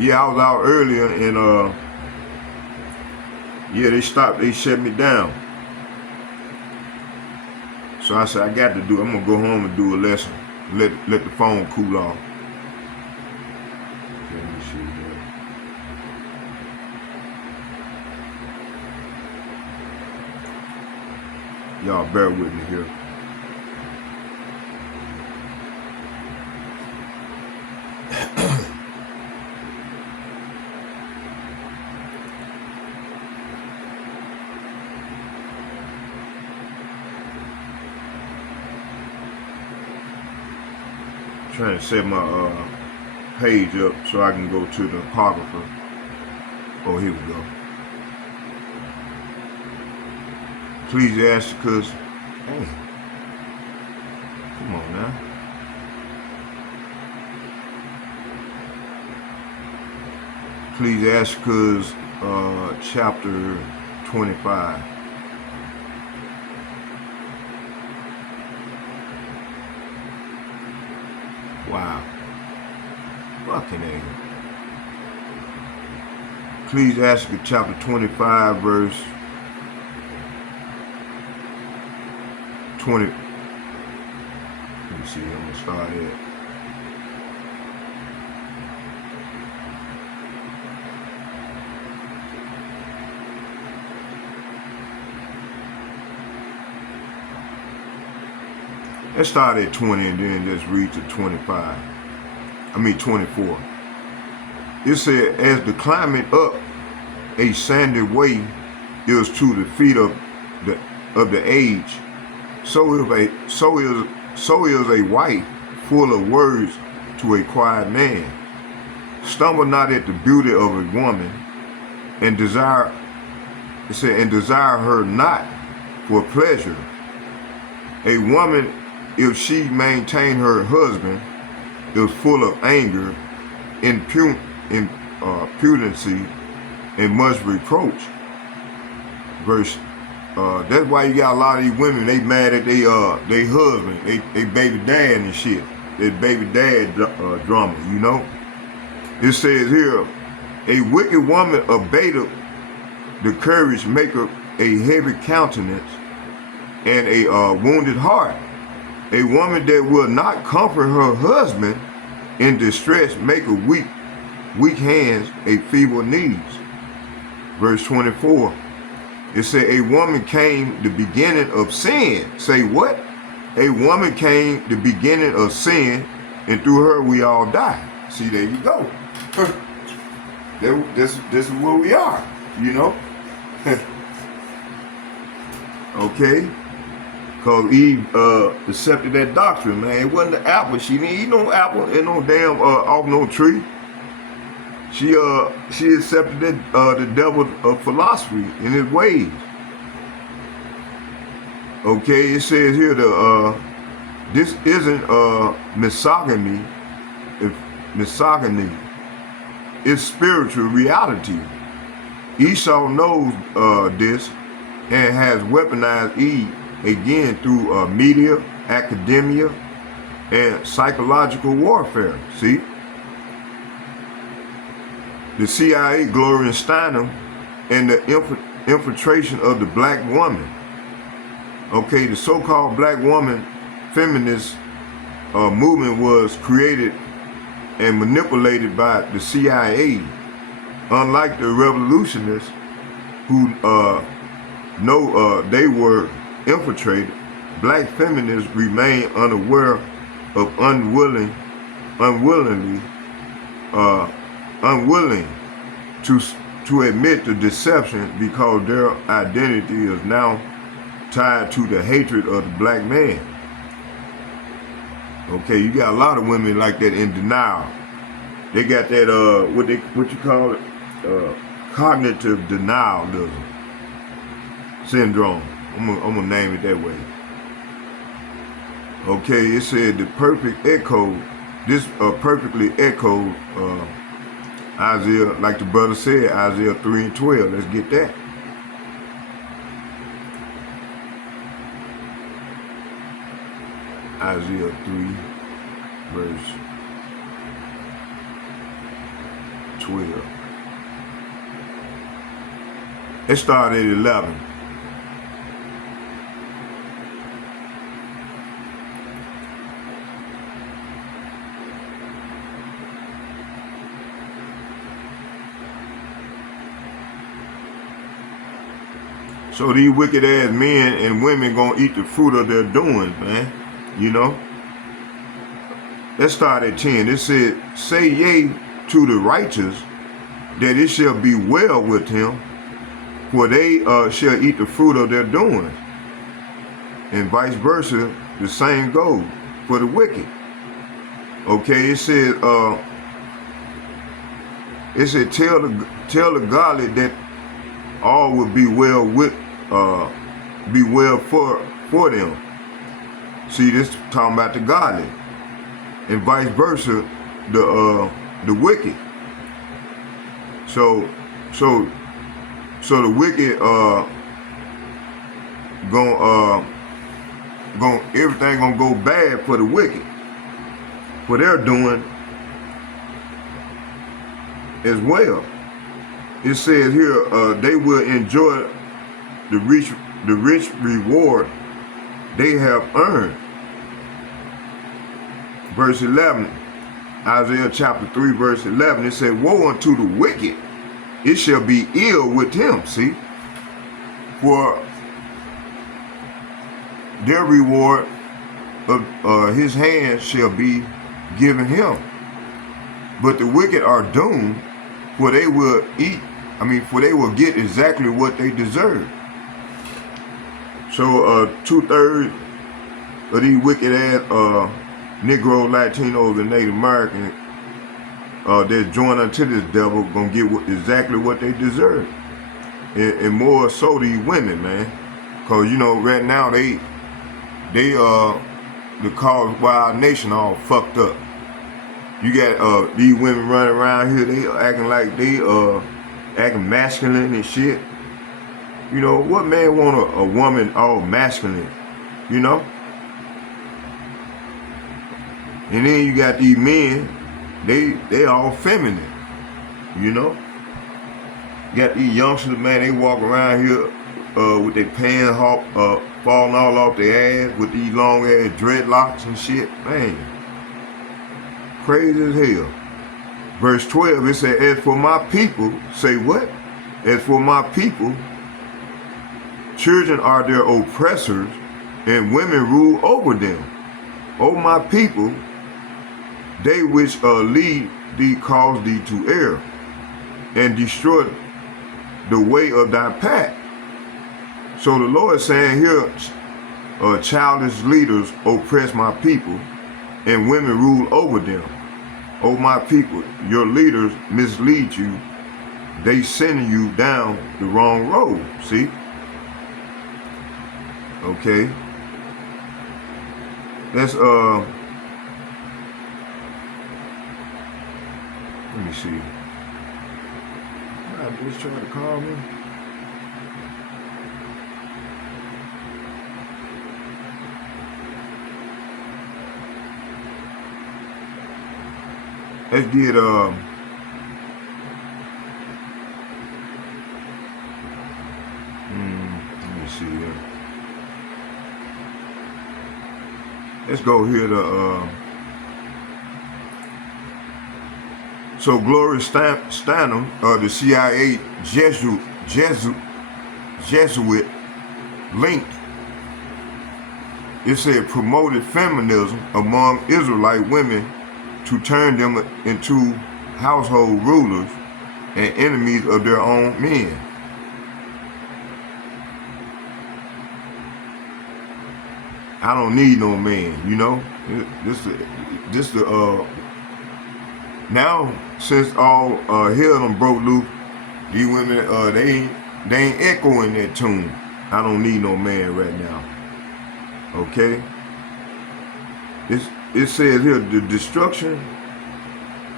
Yeah, I was out earlier and yeah, they shut me down. So I said, I'm gonna go home and do a lesson. Let the phone cool off. Let me see here. Y'all bear with me here. Trying to set my page up so I can go to the apocrypha. Oh, here we go. Ecclesiasticus. Hey, come on now. Ecclesiasticus chapter 25. Wow. Fucking A. Ecclesiasticus chapter 25, verse 20. Let me see, I'm gonna start it. Let's start at 20 and then let's read to 24. It said, as the climbing up a sandy way is to the feet of the age, so is a wife full of words to a quiet man. Stumble not at the beauty of a woman, and desire her not for pleasure. A woman, if she maintain her husband, is full of anger, impudency, and much reproach. Verse. That's why you got a lot of these women. They mad at they husband, they baby dad and shit. Their baby dad drama, you know. It says here, a wicked woman abateth the courage, maketh a heavy countenance and a wounded heart. A woman that will not comfort her husband in distress make a weak hands, a feeble knees. Verse 24. It said a woman came the beginning of sin. Say what? A woman came the beginning of sin, and through her we all die. See, there you go. This is where we are, you know. Okay. Cause Eve accepted that doctrine, man. It wasn't the apple. She didn't eat no apple and no damn off no tree. She accepted the devil's philosophy and his ways. Okay, it says here this isn't misogyny. Misogyny. It's spiritual reality. Esau knows this and has weaponized Eve again through media, academia, and psychological warfare. See? The CIA glory in Steinem and the infiltration of the black woman. Okay, the so-called black woman feminists movement was created and manipulated by the CIA. Unlike the revolutionists who know they were infiltrated, black feminists remain unaware of unwilling to admit the deception because their identity is now tied to the hatred of the black man. Okay, you got a lot of women like that in denial. They got that what you call it, cognitive denialism syndrome. I'm gonna name it that way. Okay, it said the perfect echo. This perfectly echoed Isaiah, like the brother said, Isaiah 3:12. Let's get that. Isaiah 3, verse 12. It started at 11. So these wicked ass men and women gonna eat the fruit of their doings, man. You know? Let's start at 10. It said, say yea to the righteous, that it shall be well with him, for they shall eat the fruit of their doings. And vice versa, the same goes for the wicked. Okay, it said tell the godly that all will be well with be well for them. See, this talking about the godly, and vice versa, the wicked. So the wicked everything gonna go bad for the wicked, what they're doing as well. It says here, they will enjoy the rich reward they have earned. Verse 11, Isaiah chapter 3, verse 11, it said, woe unto the wicked, it shall be ill with him, see? For their reward of his hand shall be given him. But the wicked are doomed, for they will for they will get exactly what they deserve. So 2/3 of these wicked ass Negro, Latinos, and Native Americans that join unto this devil gonna get exactly what they deserve, and more so these women, man, cause you know right now they the cause wild nation all fucked up. You got these women running around here, they acting like they acting masculine and shit. You know, what man want a woman all masculine, you know? And then you got these men, they all feminine, you know? You got these youngsters, man, they walk around here with their pants falling all off their ass with these long ass dreadlocks and shit, man. Crazy as hell. Verse 12, it said, as for my people, say what? As for my people, children are their oppressors, and women rule over them. O my people, they which lead thee cause thee to err, and destroy the way of thy path. So the Lord is saying here, childish leaders oppress my people, and women rule over them. O my people, your leaders mislead you. They sending you down the wrong road. See? Okay. Let's let me see. I just trying to call me. Let's get let me see here. let's go here to so Gloria Steinem, the CIA Jesuit linked, it said promoted feminism among Israelite women to turn them into household rulers and enemies of their own men. I don't need no man, you know. This now since all hell done broke loose, these women they ain't echoing that tune. I don't need no man right now. Okay. It says here the destruction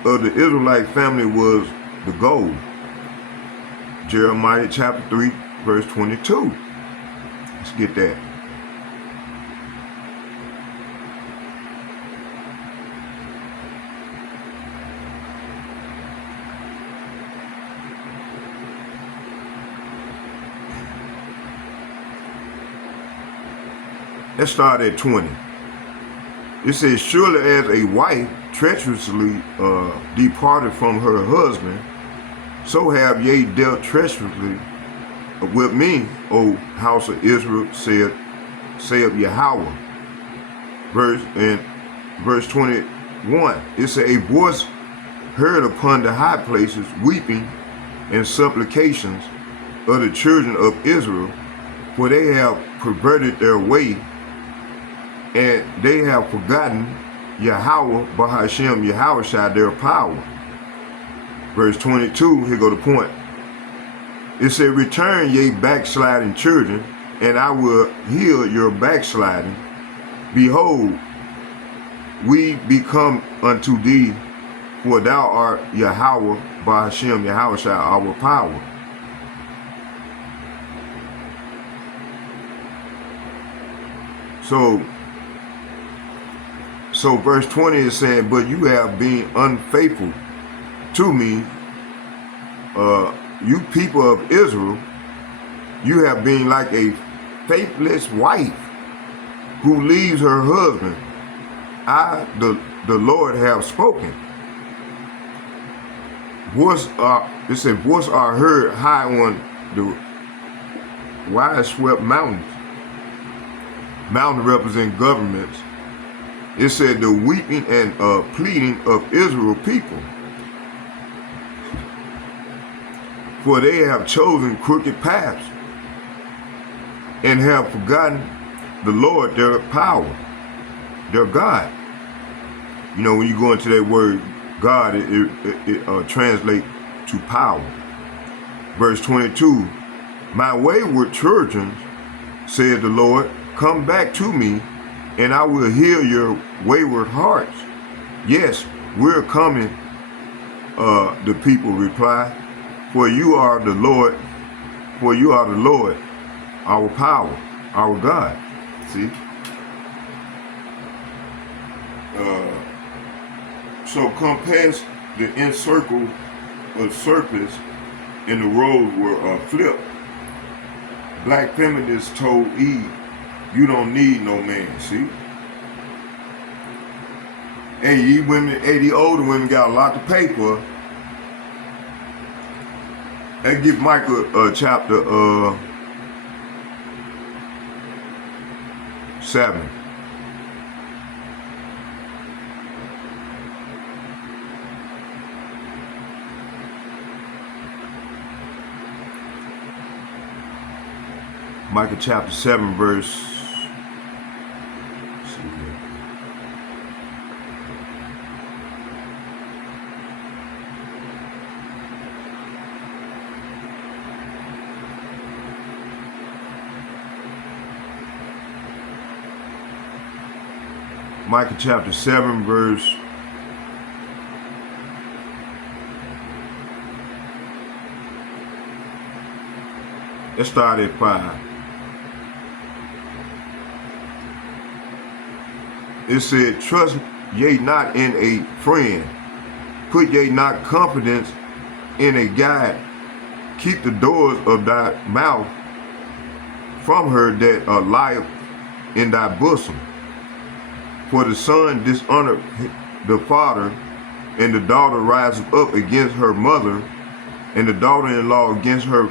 of the Israelite family was the goal. Jeremiah chapter 3, verse 22. Let's get that. Let's start at 20. It says, surely as a wife treacherously departed from her husband, so have ye dealt treacherously with me, O house of Israel, saith Yahweh. Verse 21, it says, a voice heard upon the high places, weeping and supplications of the children of Israel, for they have perverted their way, and they have forgotten Yahweh, Bahashem, Yahushua, their power. Verse 22, here go the point. It said, return ye backsliding children, and I will heal your backsliding. Behold, we become unto thee, for thou art Yahweh, Bahashem, Yahushua, our power. So verse 20 is saying, but you have been unfaithful to me, you people of Israel. You have been like a faithless wife who leaves her husband. I, the Lord, have spoken. It said, voice are heard high on the wide-swept mountains. Mountain represent governments. It said the weeping and pleading of Israel people. For they have chosen crooked paths and have forgotten the Lord, their power, their God. You know, when you go into that word God, it translates to power. Verse 22, my wayward children, said the Lord, come back to me, and I will heal your wayward hearts. Yes, we're coming, the people replied, for you are the Lord, our power, our God. See? So come past the encircle of serpents, and the roles were flipped. Black feminists told Eve, you don't need no man, see? Hey, the older women got a lot to pay for. Let's get Micah chapter 7. Micah chapter 7, verse. Micah chapter 7, verse. Let's start at 5. It said, trust ye not in a friend, put ye not confidence in a guide, keep the doors of thy mouth from her that lieth in thy bosom. For the son dishonored the father, and the daughter rises up against her mother, and the daughter-in-law against her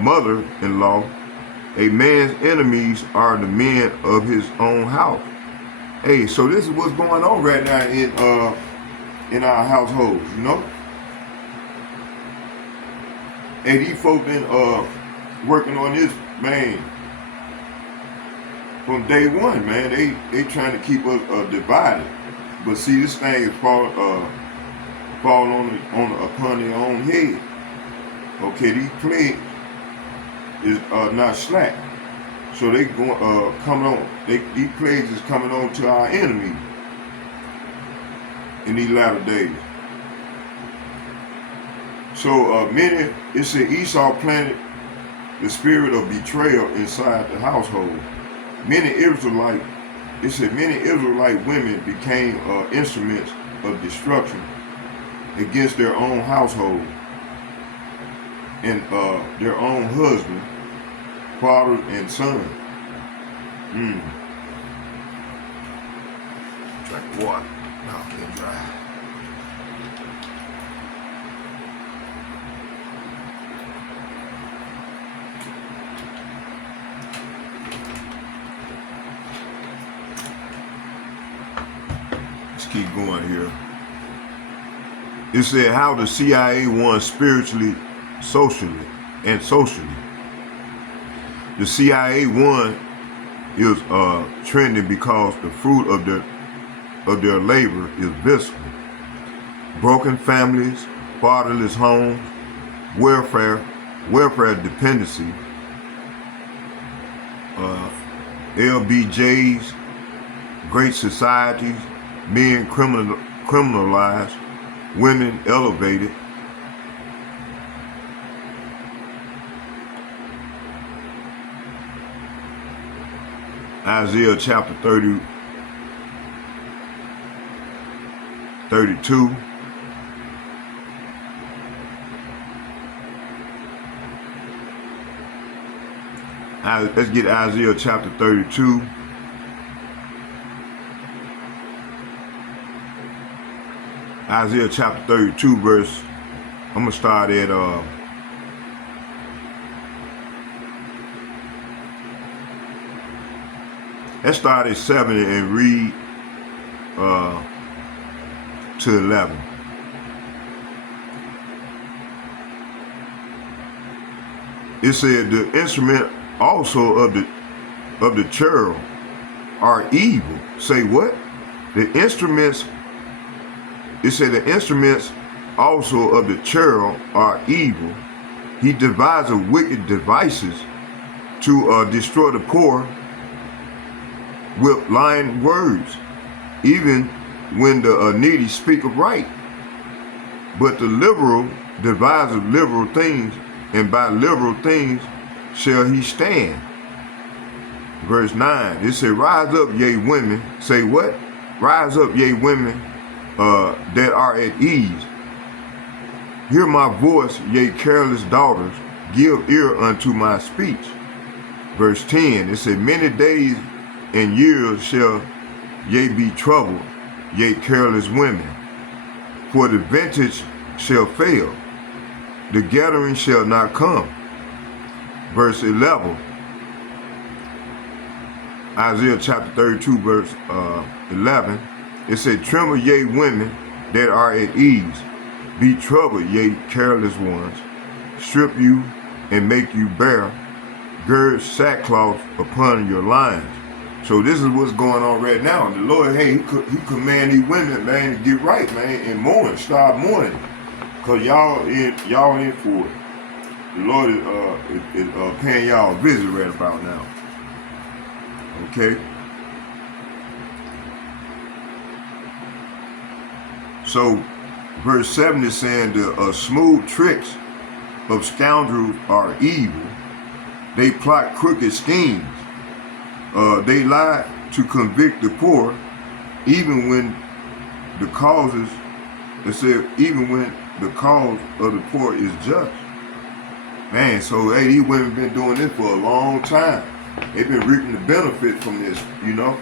mother-in-law. A man's enemies are the men of his own house. Hey, so this is what's going on right now in our households, you know. Hey, these folks been working on this, man, from day one, man. They trying to keep us divided, but see, this thing is fall upon their own head. Okay, these plagues is not slack, so they going coming on. These plagues is coming on to our enemies in these latter days. So many, it said Esau planted the spirit of betrayal inside the household. Many Israelite women became instruments of destruction against their own household and their own husband, father, and son. Drink water. No, I can't dry. Let's keep going here. It said how the CIA won spiritually, socially. The CIA won is trending because the fruit of their labor is visible. Broken families, fatherless homes, welfare dependency, LBJs, great societies, men criminalized, women elevated. Isaiah chapter 32. Let's get Isaiah chapter 32. Isaiah chapter 32 verse, I'm going to start at let's start at 7 and read to 11. It said the instrument also of the cherub are evil. Say what? The instruments. It said the instruments also of the cherub are evil. He devises wicked devices to destroy the poor with lying words, even when the needy speak of right. But the liberal devises liberal things, and by liberal things shall he stand. Verse 9, it said, rise up, ye women. Say what? Rise up, ye women that are at ease. Hear my voice, ye careless daughters. Give ear unto my speech. Verse 10, it said, many days and years shall ye be troubled, ye careless women. For the vintage shall fail, the gathering shall not come. Verse 11, Isaiah chapter 32 verse 11, it said, tremble ye women that are at ease, be troubled ye careless ones, strip you and make you bare, gird sackcloth upon your lions. So this is what's going on right now. The Lord, hey, he command these women, man, to get right, man, and mourn, start mourning, cause y'all in for it. The Lord is paying y'all a visit right about now. Okay. So, verse 7 is saying the smooth tricks of scoundrels are evil. They plot crooked schemes. They lie to convict the poor, even when the causes, it said, even when the cause of the poor is just. Man, so hey, these women been doing this for a long time. They've been reaping the benefit from this, you know.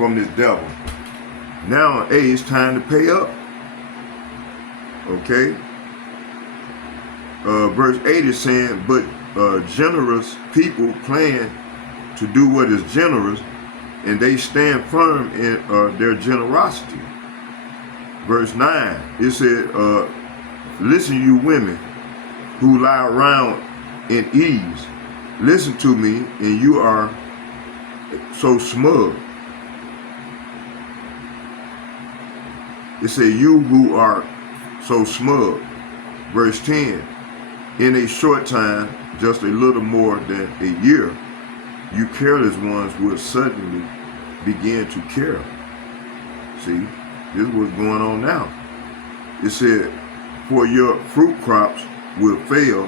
from this devil. Now, hey, it's time to pay up. Okay. Verse 8 is saying, but generous people plan to do what is generous, and they stand firm in their generosity. Verse 9, it said, listen, you women who lie around in ease, listen to me, and you are so smug. It said, you who are so smug. Verse 10, in a short time, just a little more than a year, you careless ones will suddenly begin to care. See, this is what's going on now. It said, for your fruit crops will fail,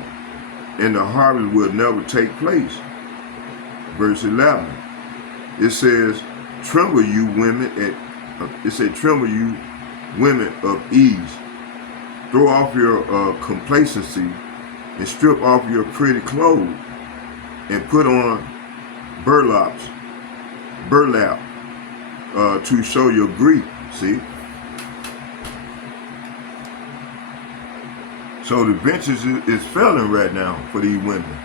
and the harvest will never take place. Verse 11, it says, tremble you women tremble you women of ease. Throw off your complacency and strip off your pretty clothes and put on burlap to show your grief. See? So the benches is failing right now for these women.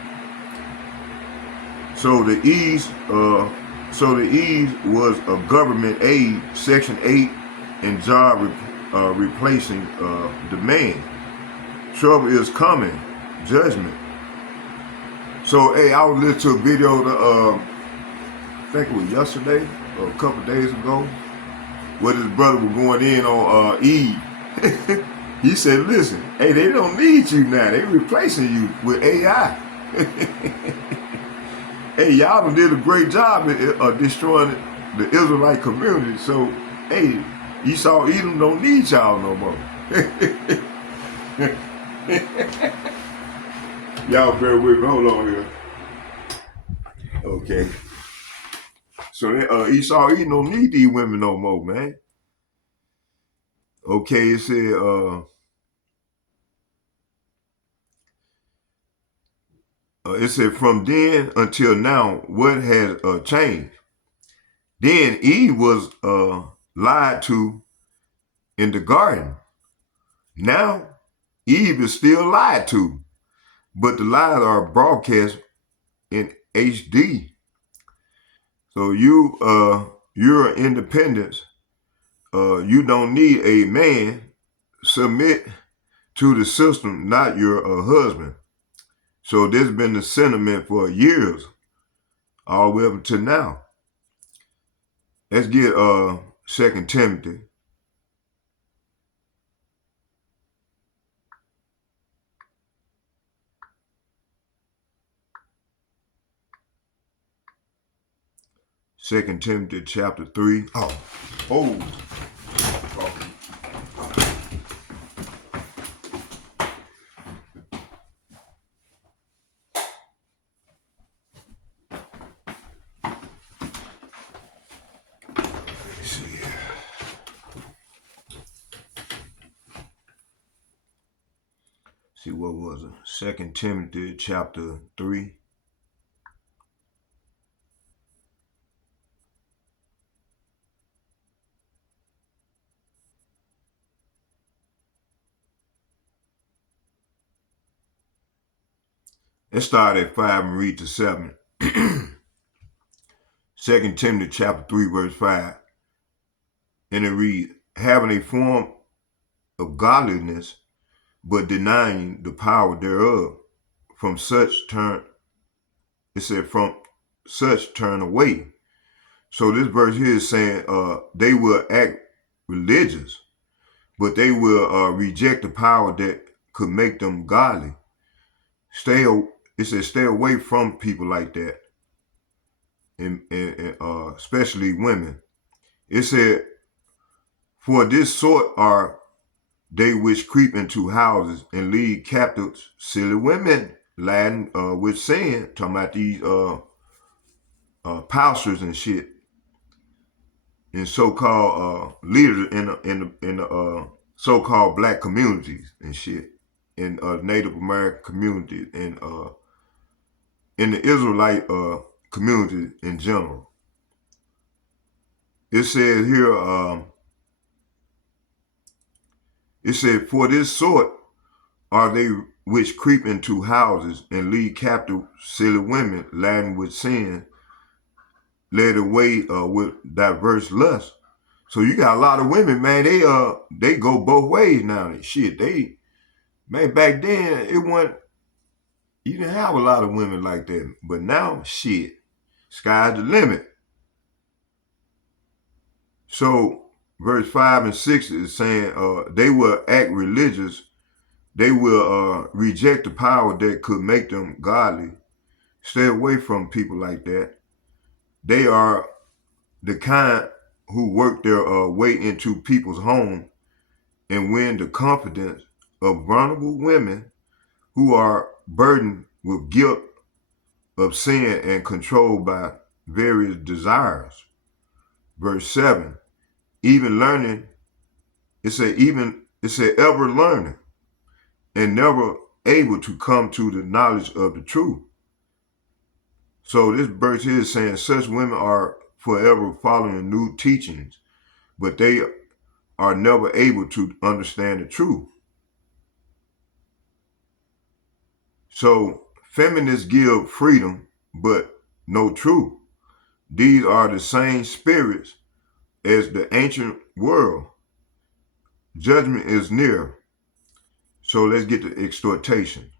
So the ease was a government aid, Section 8, and job replacing demand. Trouble is coming, judgment. So, hey, I was listening to a video, I think it was yesterday or a couple days ago, where this brother was going in on Eve. He said, listen, hey, they don't need you now. They replacing you with AI. Hey, y'all done did a great job of destroying the Israelite community. So, hey, Esau, Edom don't need y'all no more. Y'all bear with me. Hold on here. Okay. So Esau, Edom don't need these women no more, man. Okay, it said from then until now, what has changed? Then Eve was lied to in the garden. Now Eve is still lied to, but the lies are broadcast in HD. So you're independent. You don't need a man. Submit to the system, not your husband. So there's been the sentiment for years, all the way up to now. Let's get 2 Timothy. Second Timothy chapter 3. Oh. See, what was it? 2 Timothy chapter 3. Let's start at 5 and read to 7. 2 Timothy chapter 3, verse 5. And it reads, having a form of godliness, but denying the power thereof, from such turn away. So this verse here is saying they will act religious, but they will reject the power that could make them godly. It says stay away from people like that, and especially women. It said, for this sort are they which creep into houses and lead captives silly women, laden with sin, talking about these pastors and shit, and so-called leaders in the so-called black communities and shit, in Native American communities, and in the Israelite community in general. It says here, it said, for this sort are they which creep into houses and lead captive silly women laden with sin, led away with diverse lusts. So you got a lot of women, man. They go both ways now. Shit, man, back then it wasn't. You didn't have a lot of women like that, but now, shit, sky's the limit. So verse 5 and 6 is saying they will act religious. They will reject the power that could make them godly. Stay away from people like that. They are the kind who work their way into people's home and win the confidence of vulnerable women who are burdened with guilt of sin and controlled by various desires. Verse 7, even learning, it said ever learning and never able to come to the knowledge of the truth. So this verse here is saying such women are forever following new teachings, but they are never able to understand the truth. So feminists give freedom, but no truth. These are the same spirits as the ancient world. Judgment is near. So let's get to exhortation.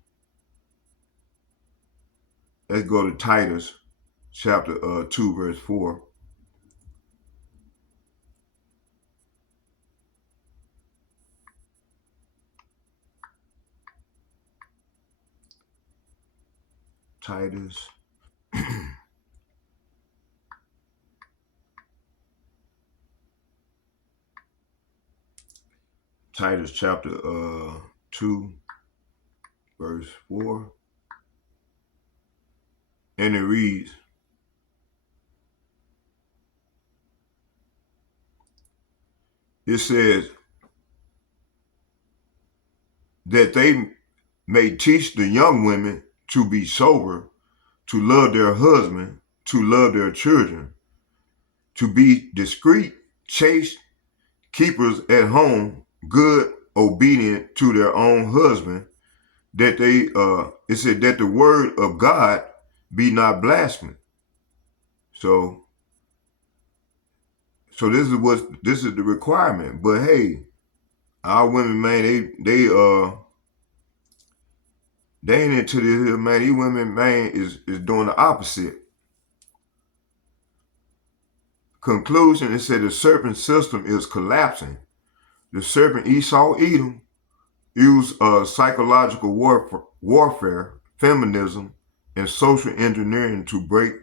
Let's go to Titus chapter 2, verse 4. Titus. Titus chapter 2, verse 4. And it reads, it says that they may teach the young women to be sober, to love their husband, to love their children, to be discreet, chaste, keepers at home, good, obedient to their own husband, that it said that the word of God be not blasphemed. So this is the requirement. But hey, our women, man, they ain't into this here, man. These women, man, is doing the opposite. Conclusion, it said the serpent system is collapsing. The serpent Esau, Edom, used psychological warfare, feminism, and social engineering to break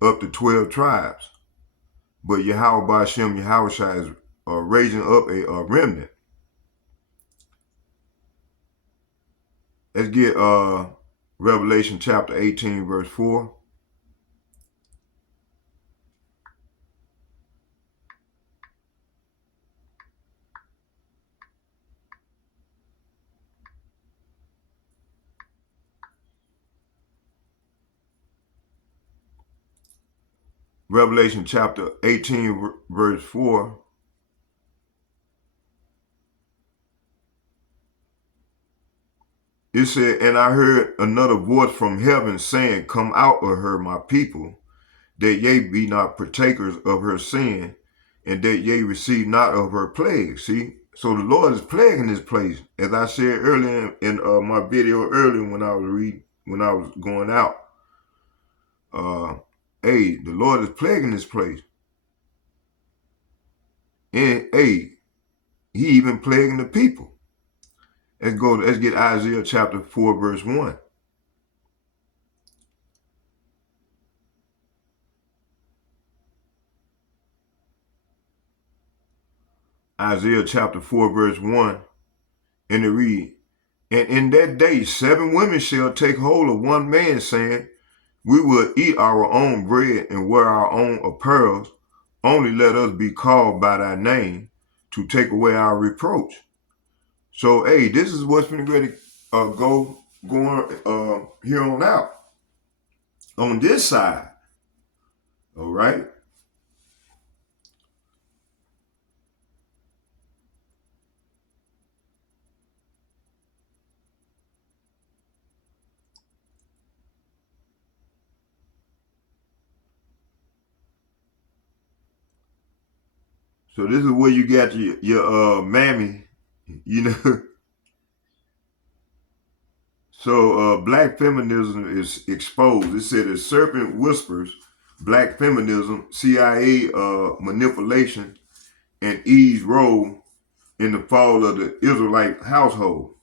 up the 12 tribes. But Yahweh Ba'Shem Yahushua is raising up a remnant. Let's get Revelation chapter 18, verse 4. Revelation chapter 18, verse 4. It said, and I heard another voice from heaven saying, come out of her, my people, that ye be not partakers of her sin, and that ye receive not of her plague. See, so the Lord is plaguing this place. As I said earlier in my video earlier when I was going out. Hey, the Lord is plaguing this place. And hey, he even plaguing the people. Let's get Isaiah chapter 4, verse 1. Isaiah chapter 4, verse 1. And it reads, and in that day 7 women shall take hold of one man, saying, we will eat our own bread and wear our own apparel. Only let us be called by thy name to take away our reproach. So, hey, this is what's been ready to going here on out. On this side, all right? So this is where you got your mammy, you know. So black feminism is exposed. It said that Serpent whispers black feminism, CIA manipulation, and Eve's role in the fall of the Israelite household.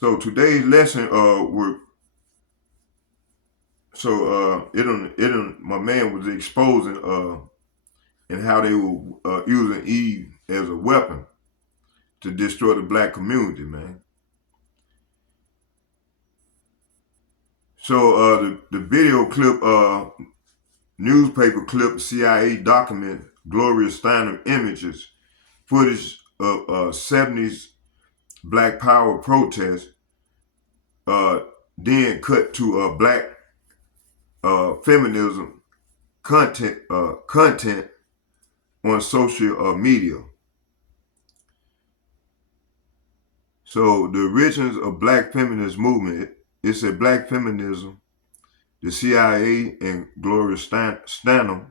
So today's lesson were my man was exposing and how they were using Eve as a weapon to destroy the black community, man. So the video clip, newspaper clip, CIA document Gloria Steinem images, footage of 70s Black Power protests, uh, then cut to black feminism content on social media. So the origins of black feminist movement, it said black feminism, the CIA and Gloria Steinem.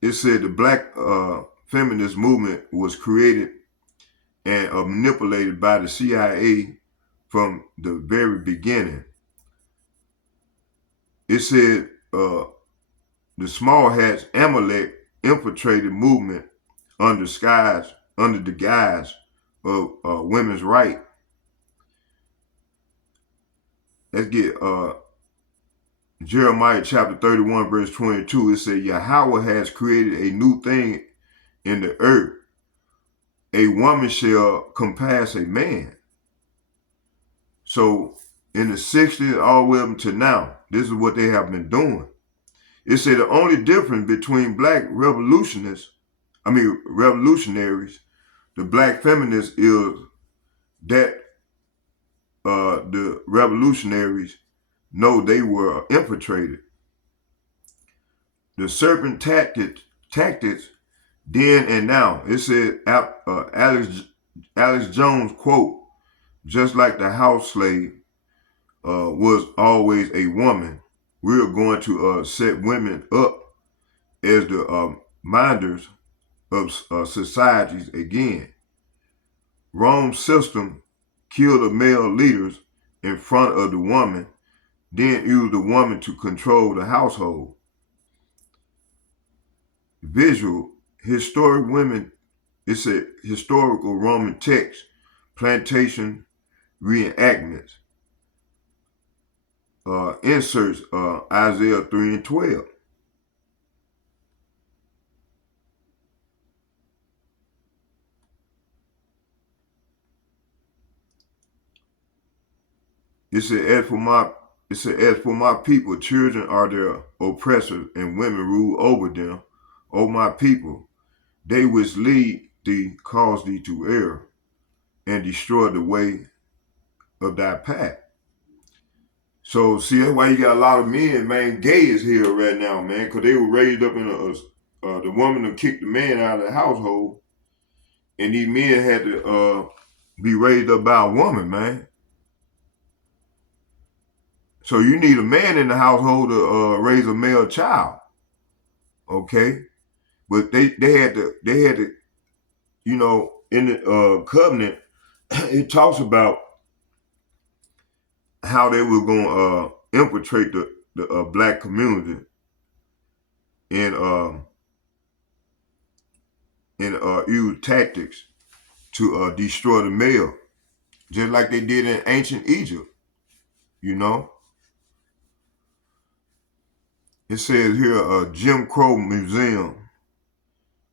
It said the black feminist movement was created and manipulated by the CIA from the very beginning. It said the small hats Amalek infiltrated movement under the guise of women's right. Let's get Jeremiah chapter 31, verse 22. It said, Yahweh has created a new thing in the earth. A woman shall compass a man. So in the 60s all the way up to now, this is what they have been doing. It said the only difference between black revolutionaries, the black feminists, is that the revolutionaries know they were infiltrated. The serpent tactics then and now. It said Alex Jones quote, just like the house slave was always a woman, we're going to set women up as the minders of societies again. Rome's system killed the male leaders in front of the woman, then used the woman to control the household. Visual, historic women, it's a historical Roman text, plantation reenactments, inserts Isaiah 3 and 12. It said, as for my people, children are their oppressors, and women rule over them. O my people, they which lead thee cause thee to err, and destroy the way of thy path. So see, that's why you got a lot of men, man. Gay is here right now, man, because they were raised up in the woman to kick the man out of the household, and these men had to be raised up by a woman, man. So you need a man in the household to raise a male child, okay? But they had to, you know, in the covenant, it talks about how they were going to infiltrate the black community and use tactics to destroy the male, just like they did in ancient Egypt, you know. It says here a Jim Crow museum.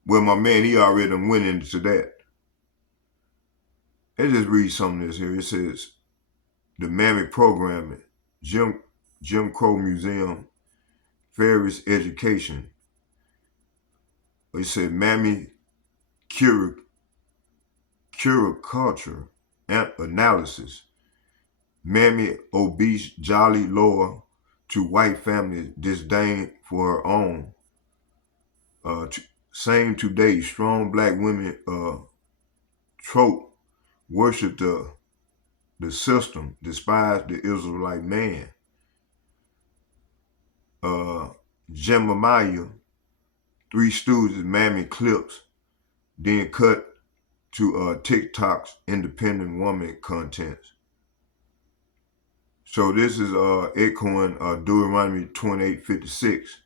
Well, my man, he already went into that. Let's just read some of this here. It says the Mammoth programming, Jim Crow Museum, Ferris Education. It said Mammy Curiculture Analysis. Mammy obese, jolly, loyal to white families, disdain for her own. Same today, strong black women trope, worship the system, despise the Israelite man. Jemimiah Three Stooges mammy clips, then cut to TikTok's independent woman contents. So this is echoing Deuteronomy 28:56.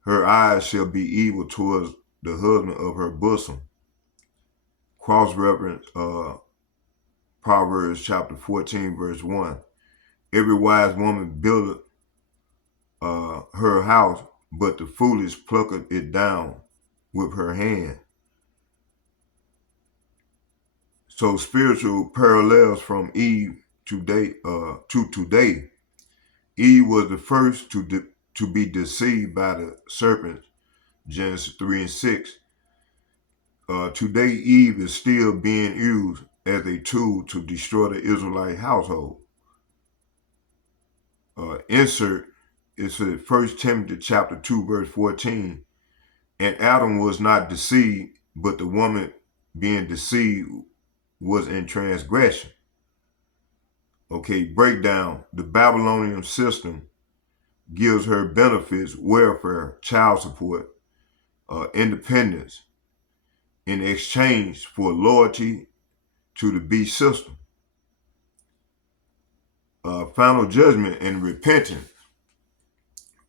Her eyes shall be evil towards the husband of her bosom. Cross-reference Proverbs chapter 14, verse 1. Every wise woman buildeth her house, but the foolish plucketh it down with her hand. So spiritual parallels from Eve to today. Eve was the first to be deceived by the serpent, Genesis 3 and 6. Today, Eve is still being used as a tool to destroy the Israelite household. Insert is 1 Timothy chapter 2, verse 14. And Adam was not deceived, but the woman being deceived was in transgression. Okay, breakdown. The Babylonian system gives her benefits, welfare, child support, independence in exchange for loyalty to the beast system. Final judgment and repentance.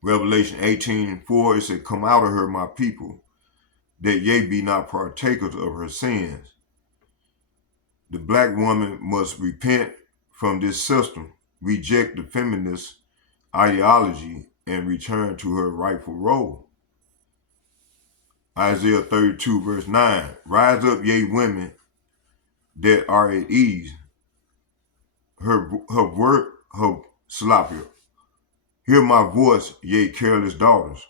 Revelation 18:4, it said, "Come out of her, my people, that ye be not partakers of her sins." The black woman must repent from this system, reject the feminist ideology, and return to her rightful role. Isaiah 32, verse 9, "Rise up, ye women that are at ease, her Salapia. Hear my voice, ye careless daughters."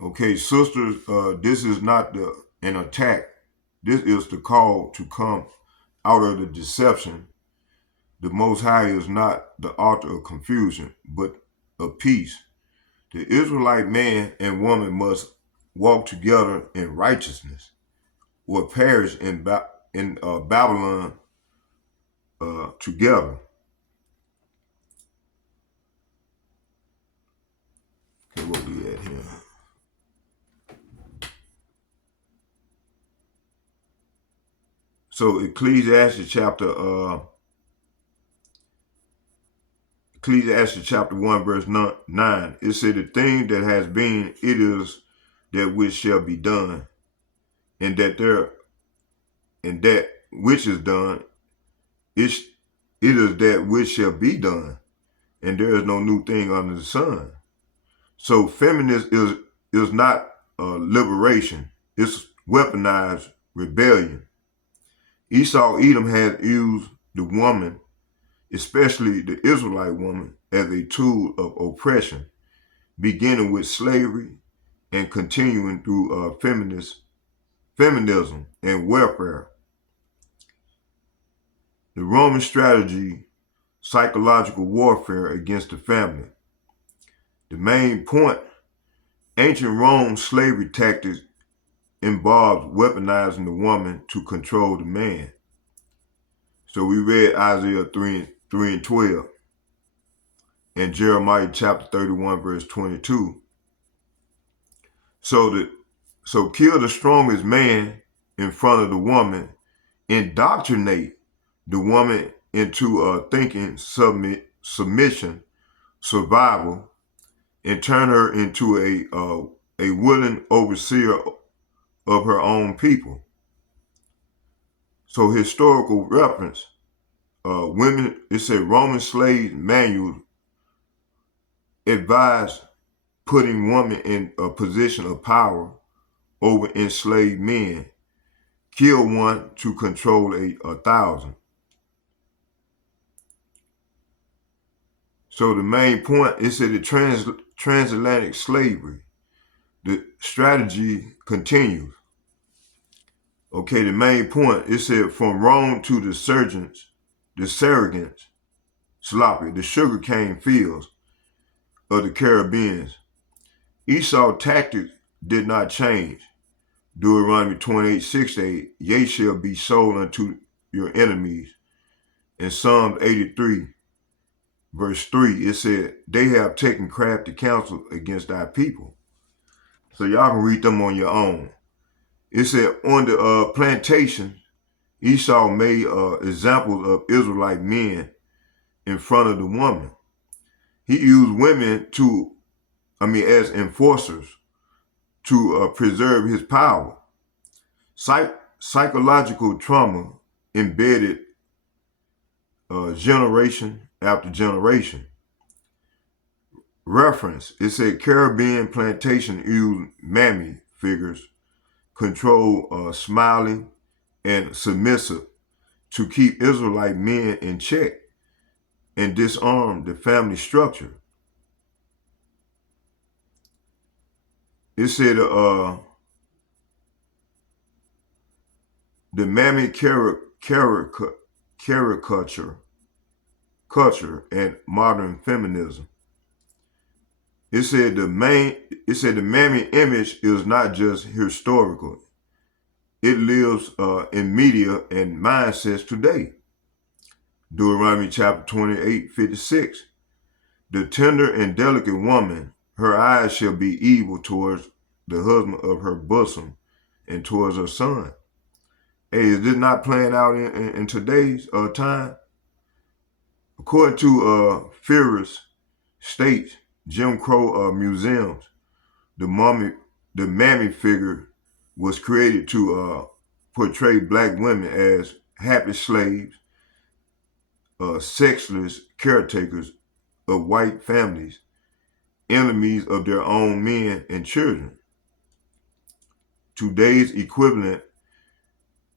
Okay, sisters, this is not an attack. This is the call to come out of the deception. The Most High is not the author of confusion, but of peace. The Israelite man and woman must walk together in righteousness, or perish in Babylon together. Okay, what we at here? So Ecclesiastes chapter 1, verse 9, it said, "The thing that has been, it is that which shall be done, and that which is done, it is that which shall be done, and there is no new thing under the sun." So feminism is not liberation, it's weaponized rebellion. Esau Edom had used the woman, especially the Israelite woman, as a tool of oppression, beginning with slavery and continuing through feminism and welfare. The Roman strategy, psychological warfare against the family. The main point, ancient Rome slavery tactics involved weaponizing the woman to control the man. So we read Isaiah 3 and 12 and Jeremiah chapter 31, verse 22. So kill the strongest man in front of the woman, indoctrinate the woman into thinking submission, survival, and turn her into a willing overseer of her own people. So historical reference, women, it said Roman slave manual advised putting women in a position of power over enslaved men. Kill one to control a 1,000. So the main point, it said the transatlantic slavery, the strategy continues. Okay, the main point, it said from Rome to the Surgeons, the Surrogants, sloppy, the sugarcane fields of the Caribbean. Esau tactics did not change. Deuteronomy 28:6-8, "Ye shall be sold unto your enemies." And Psalm 83, verse 3, it said, they have taken crafty counsel against thy people. So y'all can read them on your own. It said, on the plantation, Esau made examples of Israelite men in front of the woman. He used women as enforcers to preserve his power. Psychological trauma embedded generation after generation. Reference, it said Caribbean plantation used mammy figures, control smiling and submissive to keep Israelite men in check and disarm the family structure. It said the mammy caricature culture and modern feminism. It said the mammy image is not just historical. It lives in media and mindsets today. Deuteronomy chapter 28:56. The tender and delicate woman, her eyes shall be evil towards the husband of her bosom and towards her son. Hey, is this not playing out in today's time? According to Ferris states, Jim Crow museums, the mammy figure was created to portray black women as happy slaves, sexless caretakers of white families, enemies of their own men and children. Today's equivalent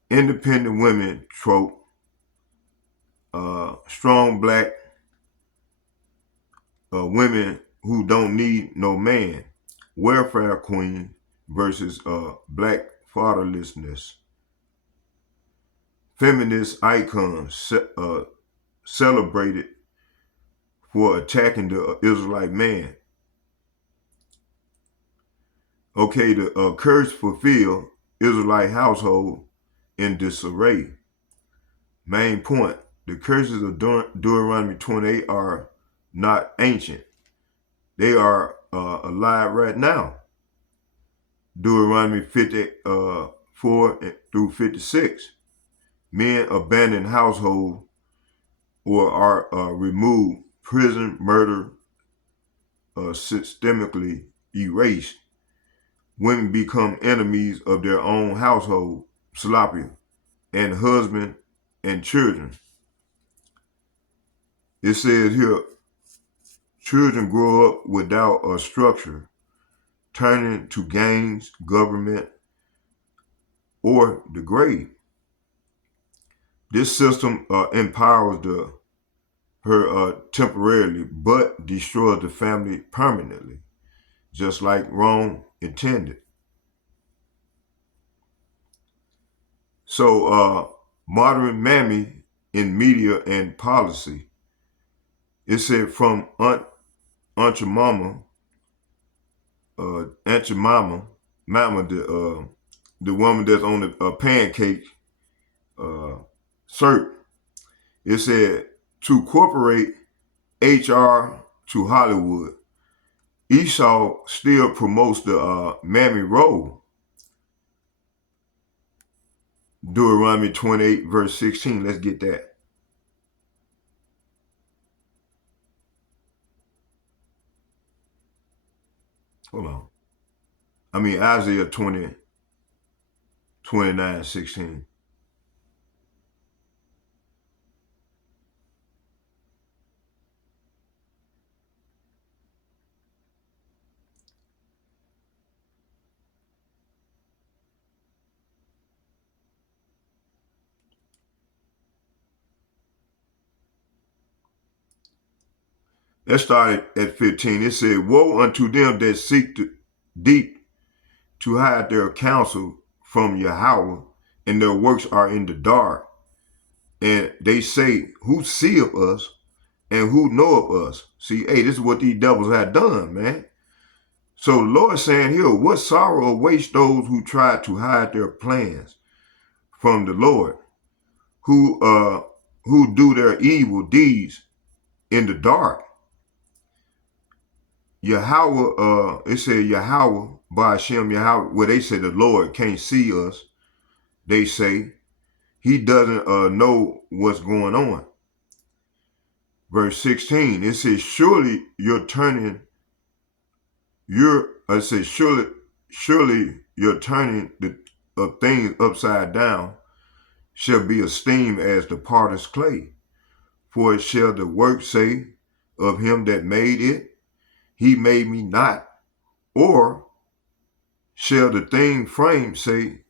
independent women trope, strong black women who don't need no man, welfare queen versus black fatherlessness, feminist icons celebrated for attacking the Israelite man. Okay, the curse fulfilled, Israelite household in disarray. Main point, the curses of Deuteronomy 28 are not ancient. They are alive right now. Deuteronomy 54 through 56. Men abandon household or are removed, prison, murder, systemically erased. Women become enemies of their own household, sloppy, and husband and children. It says here, children grow up without a structure, turning to gangs, government, or the grave. This system empowers her temporarily, but destroys the family permanently, just like Rome intended. So modern mammy in media and policy, it said from Aunt Jemima, Mama, the woman that's on the pancake, Serpent. It said to incorporate HR to Hollywood. Esau still promotes the mammy role. Deuteronomy 28 verse 16. Let's get that. Hold on. Isaiah 29:16. Let's start at 15. It said, woe unto them that seek deep to hide their counsel from Yahweh, and their works are in the dark. And they say, who seeth us and who knoweth us? See, hey, this is what these devils had done, man. So the Lord is saying here, what sorrow awaits those who try to hide their plans from the Lord, who do their evil deeds in the dark. Yahweh, it said Yahweh, Ba'ashem Yahweh, where they say the Lord can't see us. They say he doesn't know what's going on. Verse 16, it says, surely you're turning, surely you're turning the of things upside down shall be esteemed as the potter's clay. For it shall the work say of him that made it, he made me not, or shall the thing framed say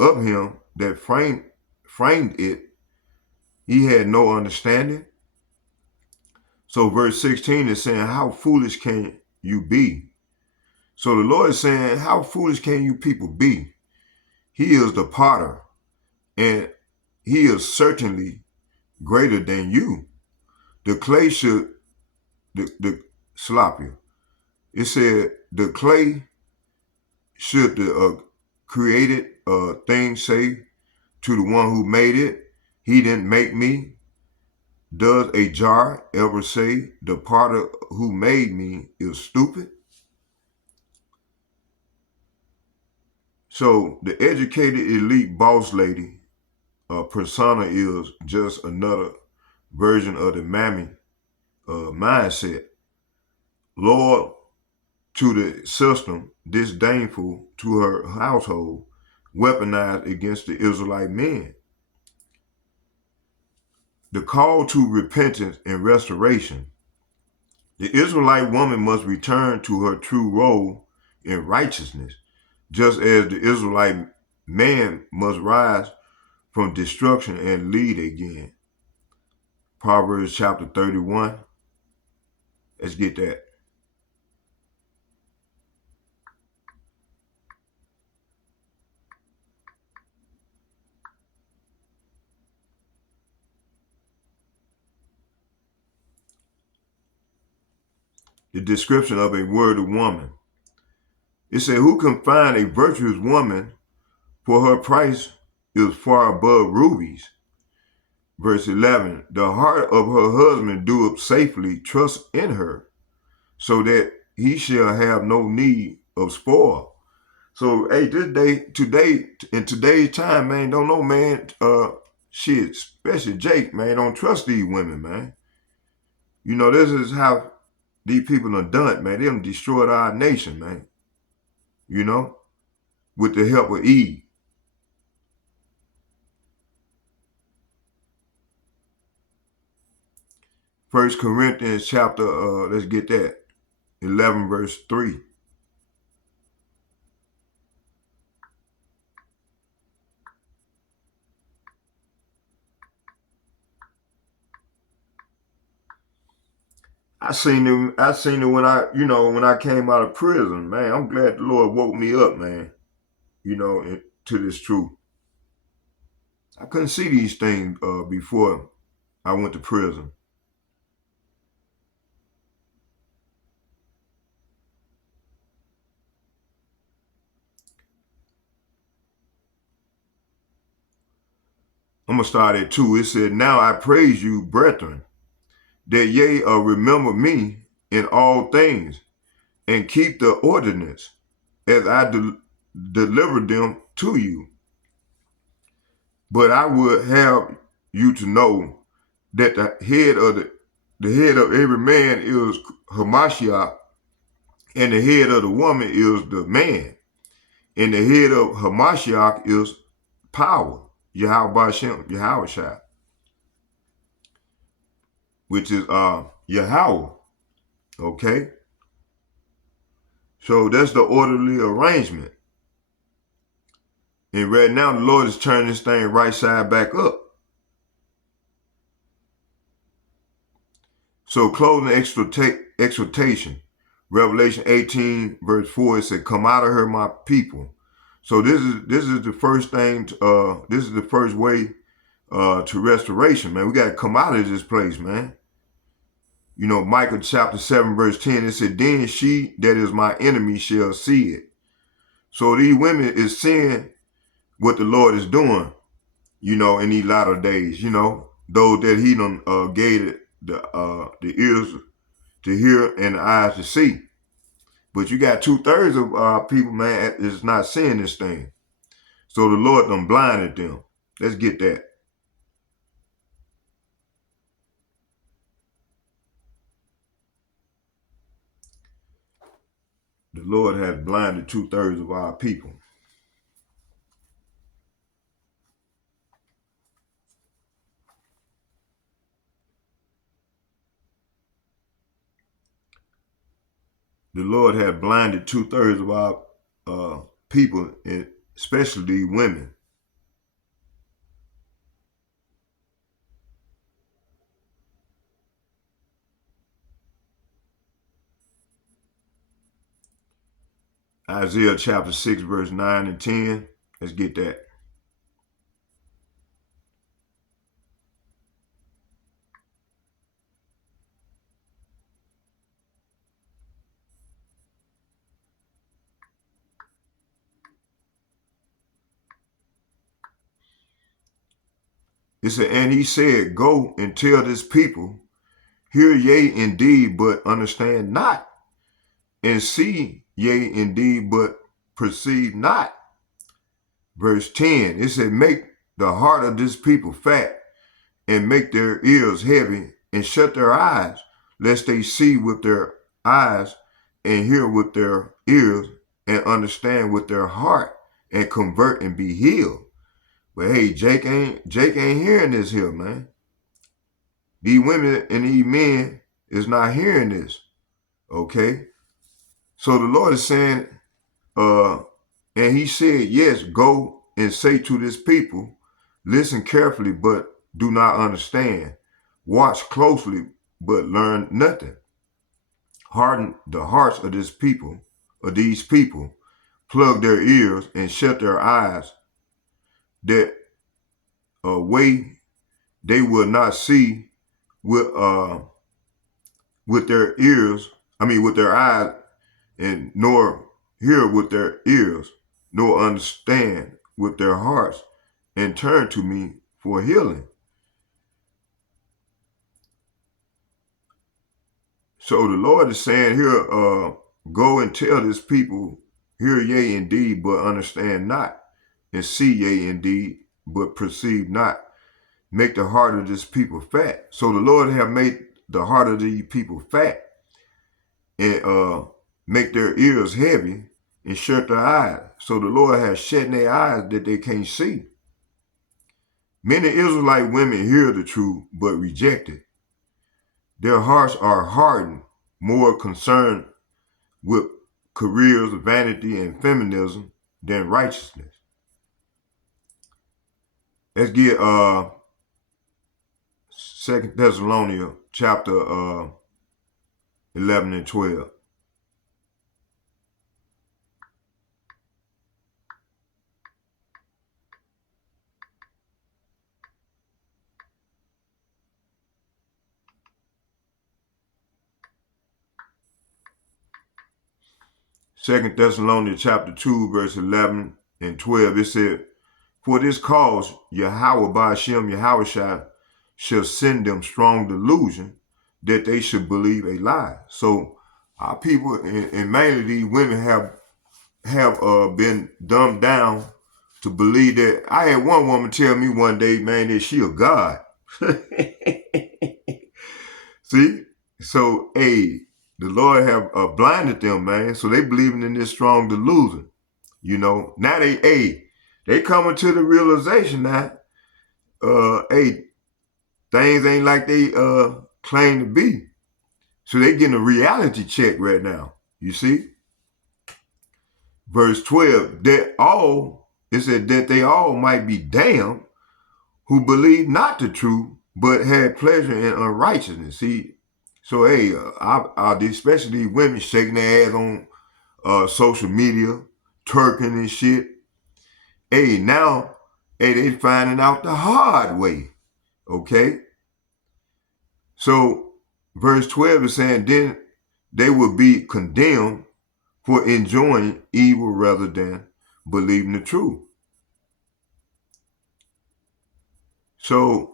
of him that framed it, he had no understanding. So verse 16 is saying, how foolish can you be? So the Lord is saying, how foolish can you people be? He is the potter, and he is certainly greater than you. The clay should, the sloppy. It said, the clay should the created thing say to the one who made it, he didn't make me? Does a jar ever say the potter who made me is stupid? So the educated elite boss lady persona is just another version of the mammy mindset. Loyal to the system, disdainful to her household, weaponized against the Israelite men. The call to repentance and restoration. The Israelite woman must return to her true role in righteousness, just as the Israelite man must rise from destruction and lead again. Proverbs chapter 31. Let's get that. The description of a worthy woman. It said, who can find a virtuous woman, for her price is far above rubies. Verse 11, the heart of her husband doeth safely trust in her, so that he shall have no need of spoil. So, hey, today, in today's time, man, don't know, man, shit, especially Jake, man, don't trust these women, man. You know, this is how these people are done, man. They done destroyed our nation, man. You know, with the help of Eve. First Corinthians chapter, let's get that, 11 verse 3. I seen it when I came out of prison, man. I'm glad the Lord woke me up, man, to this truth. I couldn't see these things before I went to prison. I'm going to start at 2. It said, now I praise you, brethren, that ye remember me in all things, and keep the ordinance as I delivered them to you. But I would have you to know that the head of every man is Hamashiach, and the head of the woman is the man, and the head of Hamashiach is power, Yahweh, which is Yahweh. Okay, so that's the orderly arrangement. And right now, the Lord is turning this thing right side back up. So closing exhortation, Revelation 18 verse 4, it said, "Come out of her, my people." So this is the first thing. This is the first way to restoration, man. We got to come out of this place, man. You know, Micah chapter 7 verse 10, it said, "Then she that is my enemy shall see it." So these women is seeing what the Lord is doing, in these latter days, those that he done the ears to hear and the eyes to see. But you got 2/3 of people, man, is not seeing this thing. So the Lord done blinded them. Let's get that. The Lord has blinded 2/3 of our people. The Lord has blinded 2/3 of our people, especially women. Isaiah chapter 6, verse 9 and 10. Let's get that. It said, and he said, go and tell this people, hear ye indeed, but understand not, and see ye indeed, but perceive not. Verse 10, it said, make the heart of this people fat, and make their ears heavy, and shut their eyes, lest they see with their eyes, and hear with their ears, and understand with their heart, and convert and be healed. But hey, Jake ain't hearing this here, man. These women and these men is not hearing this. Okay? So the Lord is saying, and he said, yes, go and say to this people, listen carefully, but do not understand. Watch closely, but learn nothing. Harden the hearts of these people, plug their ears and shut their eyes, that a way they will not see with their ears, with their eyes, and nor hear with their ears, nor understand with their hearts, and turn to me for healing. So the Lord is saying here, go and tell this people, hear ye indeed, but understand not, and see ye indeed, but perceive not. Make the heart of this people fat. So the Lord have made the heart of these people fat, and make their ears heavy, and shut their eyes. So the Lord has shut their eyes that they can't see. Many Israelite women hear the truth, but reject it. Their hearts are hardened, more concerned with careers, vanity, and feminism than righteousness. Let's get 2 Thessalonians chapter 11 and 12. 2 Thessalonians chapter 2, verse 11 and 12, it said, for this cause, Yahweh Ba'ashem Yahushua shall send them strong delusion that they should believe a lie. So our people, and mainly these women, have been dumbed down to believe that. I had one woman tell me one day, man, that she a god. See? So, hey, the Lord have blinded them, man. So they believing in this strong delusion. Now they coming to the realization that, hey, things ain't like they claim to be. So they getting a reality check right now. You see? Verse 12, it said that they all might be damned who believe not the truth, but had pleasure in unrighteousness. See? So, hey, especially women shaking their ass on social media, twerking and shit. Hey, now, they finding out the hard way. Okay? So, verse 12 is saying, then they will be condemned for enjoying evil rather than believing the truth. So,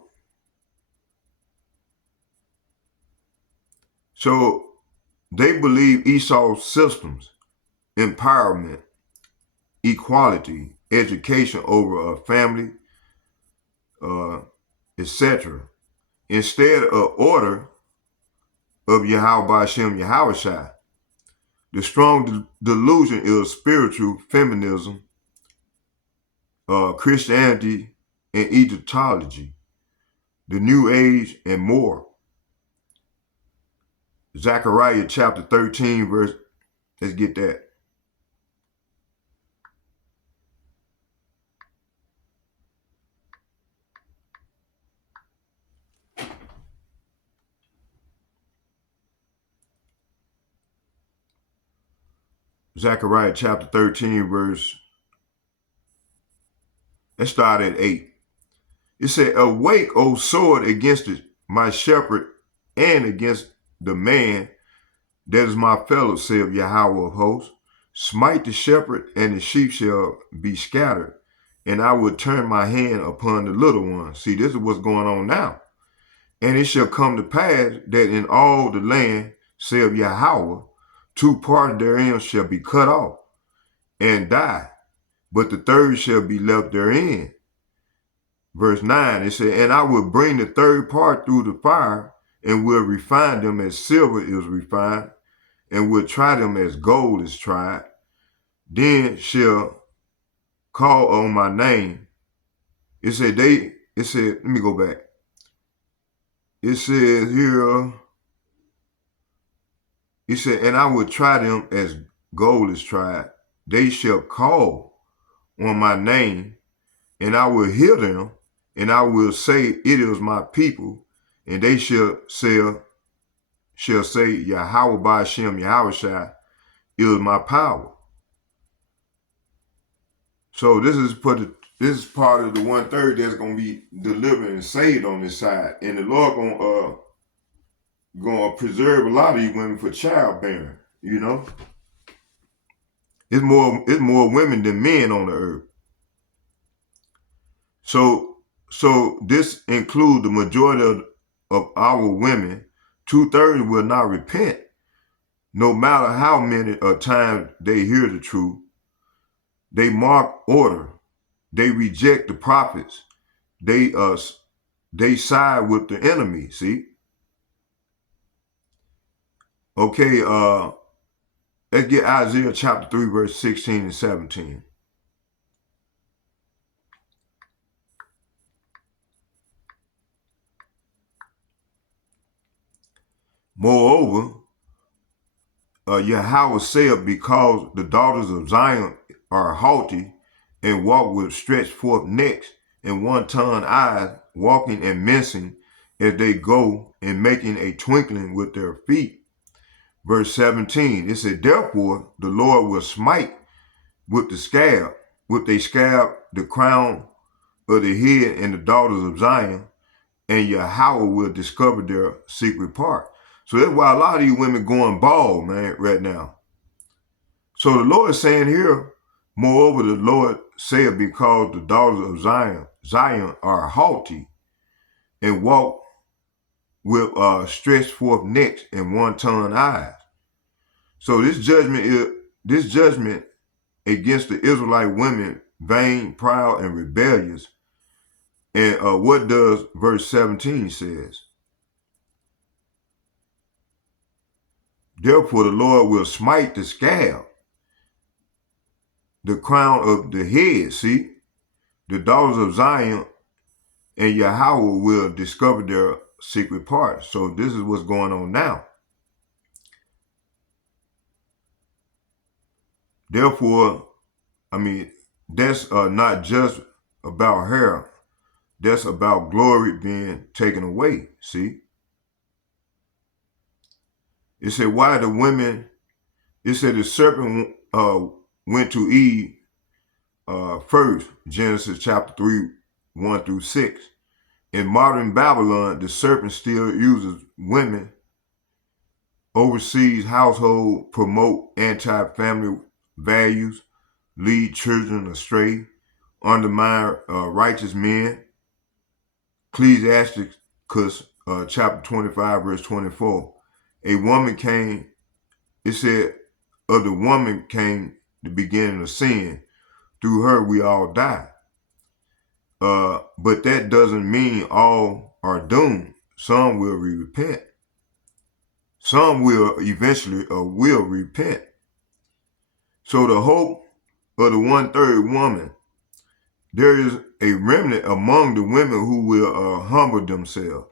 So they believe Esau's systems, empowerment, equality, education over a family, etc., instead of order of Yahweh Hashem Yahushai. The strong delusion is spiritual feminism, Christianity, and Egyptology, the New Age, and more. Zechariah chapter 13, verse, let's get that. Zechariah chapter 13, verse, let's start at 8. It said, awake, O sword, against my shepherd and against the man that is my fellow, saith Yahweh of hosts. Smite the shepherd, and the sheep shall be scattered, and I will turn my hand upon the little ones. See, this is what's going on now. And it shall come to pass that in all the land, saith Yahweh, 2 parts therein shall be cut off and die, but the third shall be left therein. Verse 9, it said, and I will bring the third part through the fire, and will refine them as silver is refined, and will try them as gold is tried. Then shall call on my name. It said, let me go back. It says here, it said, and I will try them as gold is tried. They shall call on my name, and I will hear them, and I will say, it is my people, and they shall say, Yahweh by Hashem Yahushai is my power. So this is part of the 1/3 that's gonna be delivered and saved on this side, and the Lord gonna preserve a lot of these women for childbearing. You know, it's more women than men on the earth. So this includes the majority of our women. 2/3 will not repent, no matter how many times they hear the truth. They mark order. They reject the prophets. They side with the enemy. See. Okay. Let's get Isaiah chapter 3, verse 16 and 17. Moreover, Yahweh saith, because the daughters of Zion are haughty and walk with stretched forth necks and one-tongued eyes, walking and mincing as they go and making a twinkling with their feet. Verse 17, it said, therefore the Lord will smite with a scab, the crown of the head and the daughters of Zion, and Yahweh will discover their secret part. So that's why a lot of these women going bald, man, right now. So the Lord is saying here, moreover, the Lord said, because the daughters of Zion are haughty and walk with stretched forth necks and one-tongued eyes. So this judgment against the Israelite women, vain, proud, and rebellious. And what does verse 17 says? Therefore the Lord will smite the scab, the crown of the head, see, the daughters of Zion, and Yahweh will discover their secret parts. So this is what's going on now. Therefore, that's not just about hair. That's about glory being taken away, see? It said, why the women, it said the serpent went to Eve first, Genesis chapter 3, 1 through 6. In modern Babylon, the serpent still uses women, oversees household, promote anti-family values, lead children astray, undermine righteous men. Ecclesiasticus chapter 25, verse 24. a woman came, it said, of the woman came the beginning of sin. Through her, we all die. But that doesn't mean all are doomed. Some will repent. Some will eventually will repent. So the hope of the 1/3 woman, there is a remnant among the women who will humble themselves.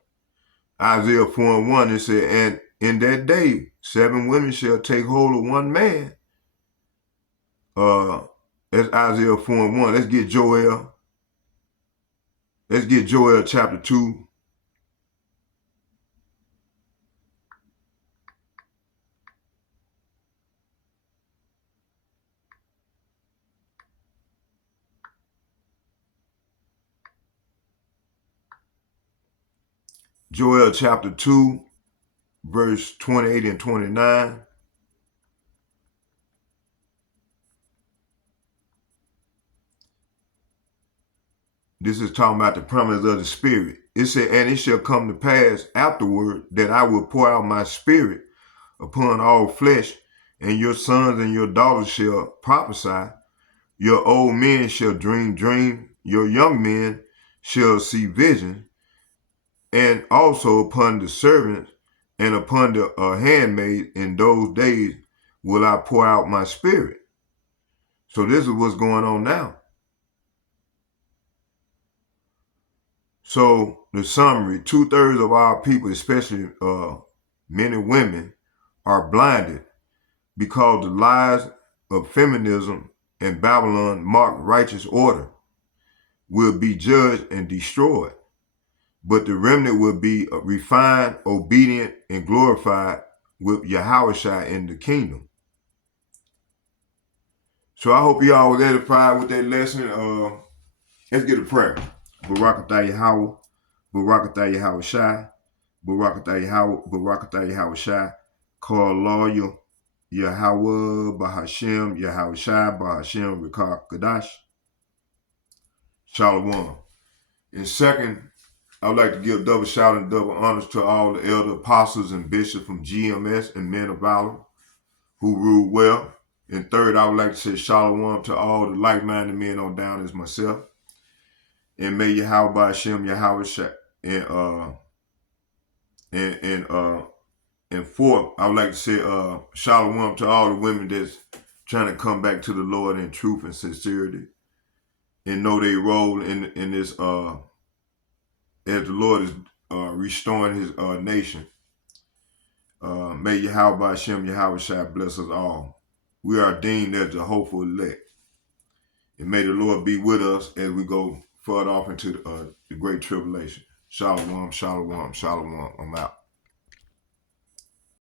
Isaiah 4:1, it said, and in that day, 7 women shall take hold of one man. That's Isaiah 4:1. Let's get Joel. Let's get Joel chapter 2. Joel chapter 2, verse 28 and 29. This is talking about the promise of the Spirit. It said, and it shall come to pass afterward that I will pour out my Spirit upon all flesh, and your sons and your daughters shall prophesy. Your old men shall dream dreams. Your young men shall see vision. And also upon the servants and upon the handmaid in those days will I pour out my Spirit. So this is what's going on now. So the summary, 2/3 of our people, especially men and women, are blinded because the lies of feminism and Babylon marked righteous order will be judged and destroyed. But the remnant will be refined, obedient, and glorified with Yahushua in the kingdom. So I hope y'all was edified with that lesson. Let's get a prayer. Barakatah Yahweh, Barakatah Yahushua, Barakatah Yahweh, Barakatah Yahushua, call lawyer Yahweh, Bahashem, Yahushua, Bahashem, Rikar Kadash, Shalom. And second, I would like to give double shout and double honors to all the elder apostles and bishops from GMS and men of valor who rule well. And third, I would like to say shalom to all the like-minded men on down as myself. And may Yahweh Hashem, Yahweh Shah, and fourth, I would like to say shalom to all the women that's trying to come back to the Lord in truth and sincerity and know their role in this as the Lord is restoring his nation. May Yahweh Hashem, Yahweh Shah bless us all. We are deemed as the hopeful elect. And may the Lord be with us as we go further off into the great tribulation. Shalom, shalom, shalom. I'm out.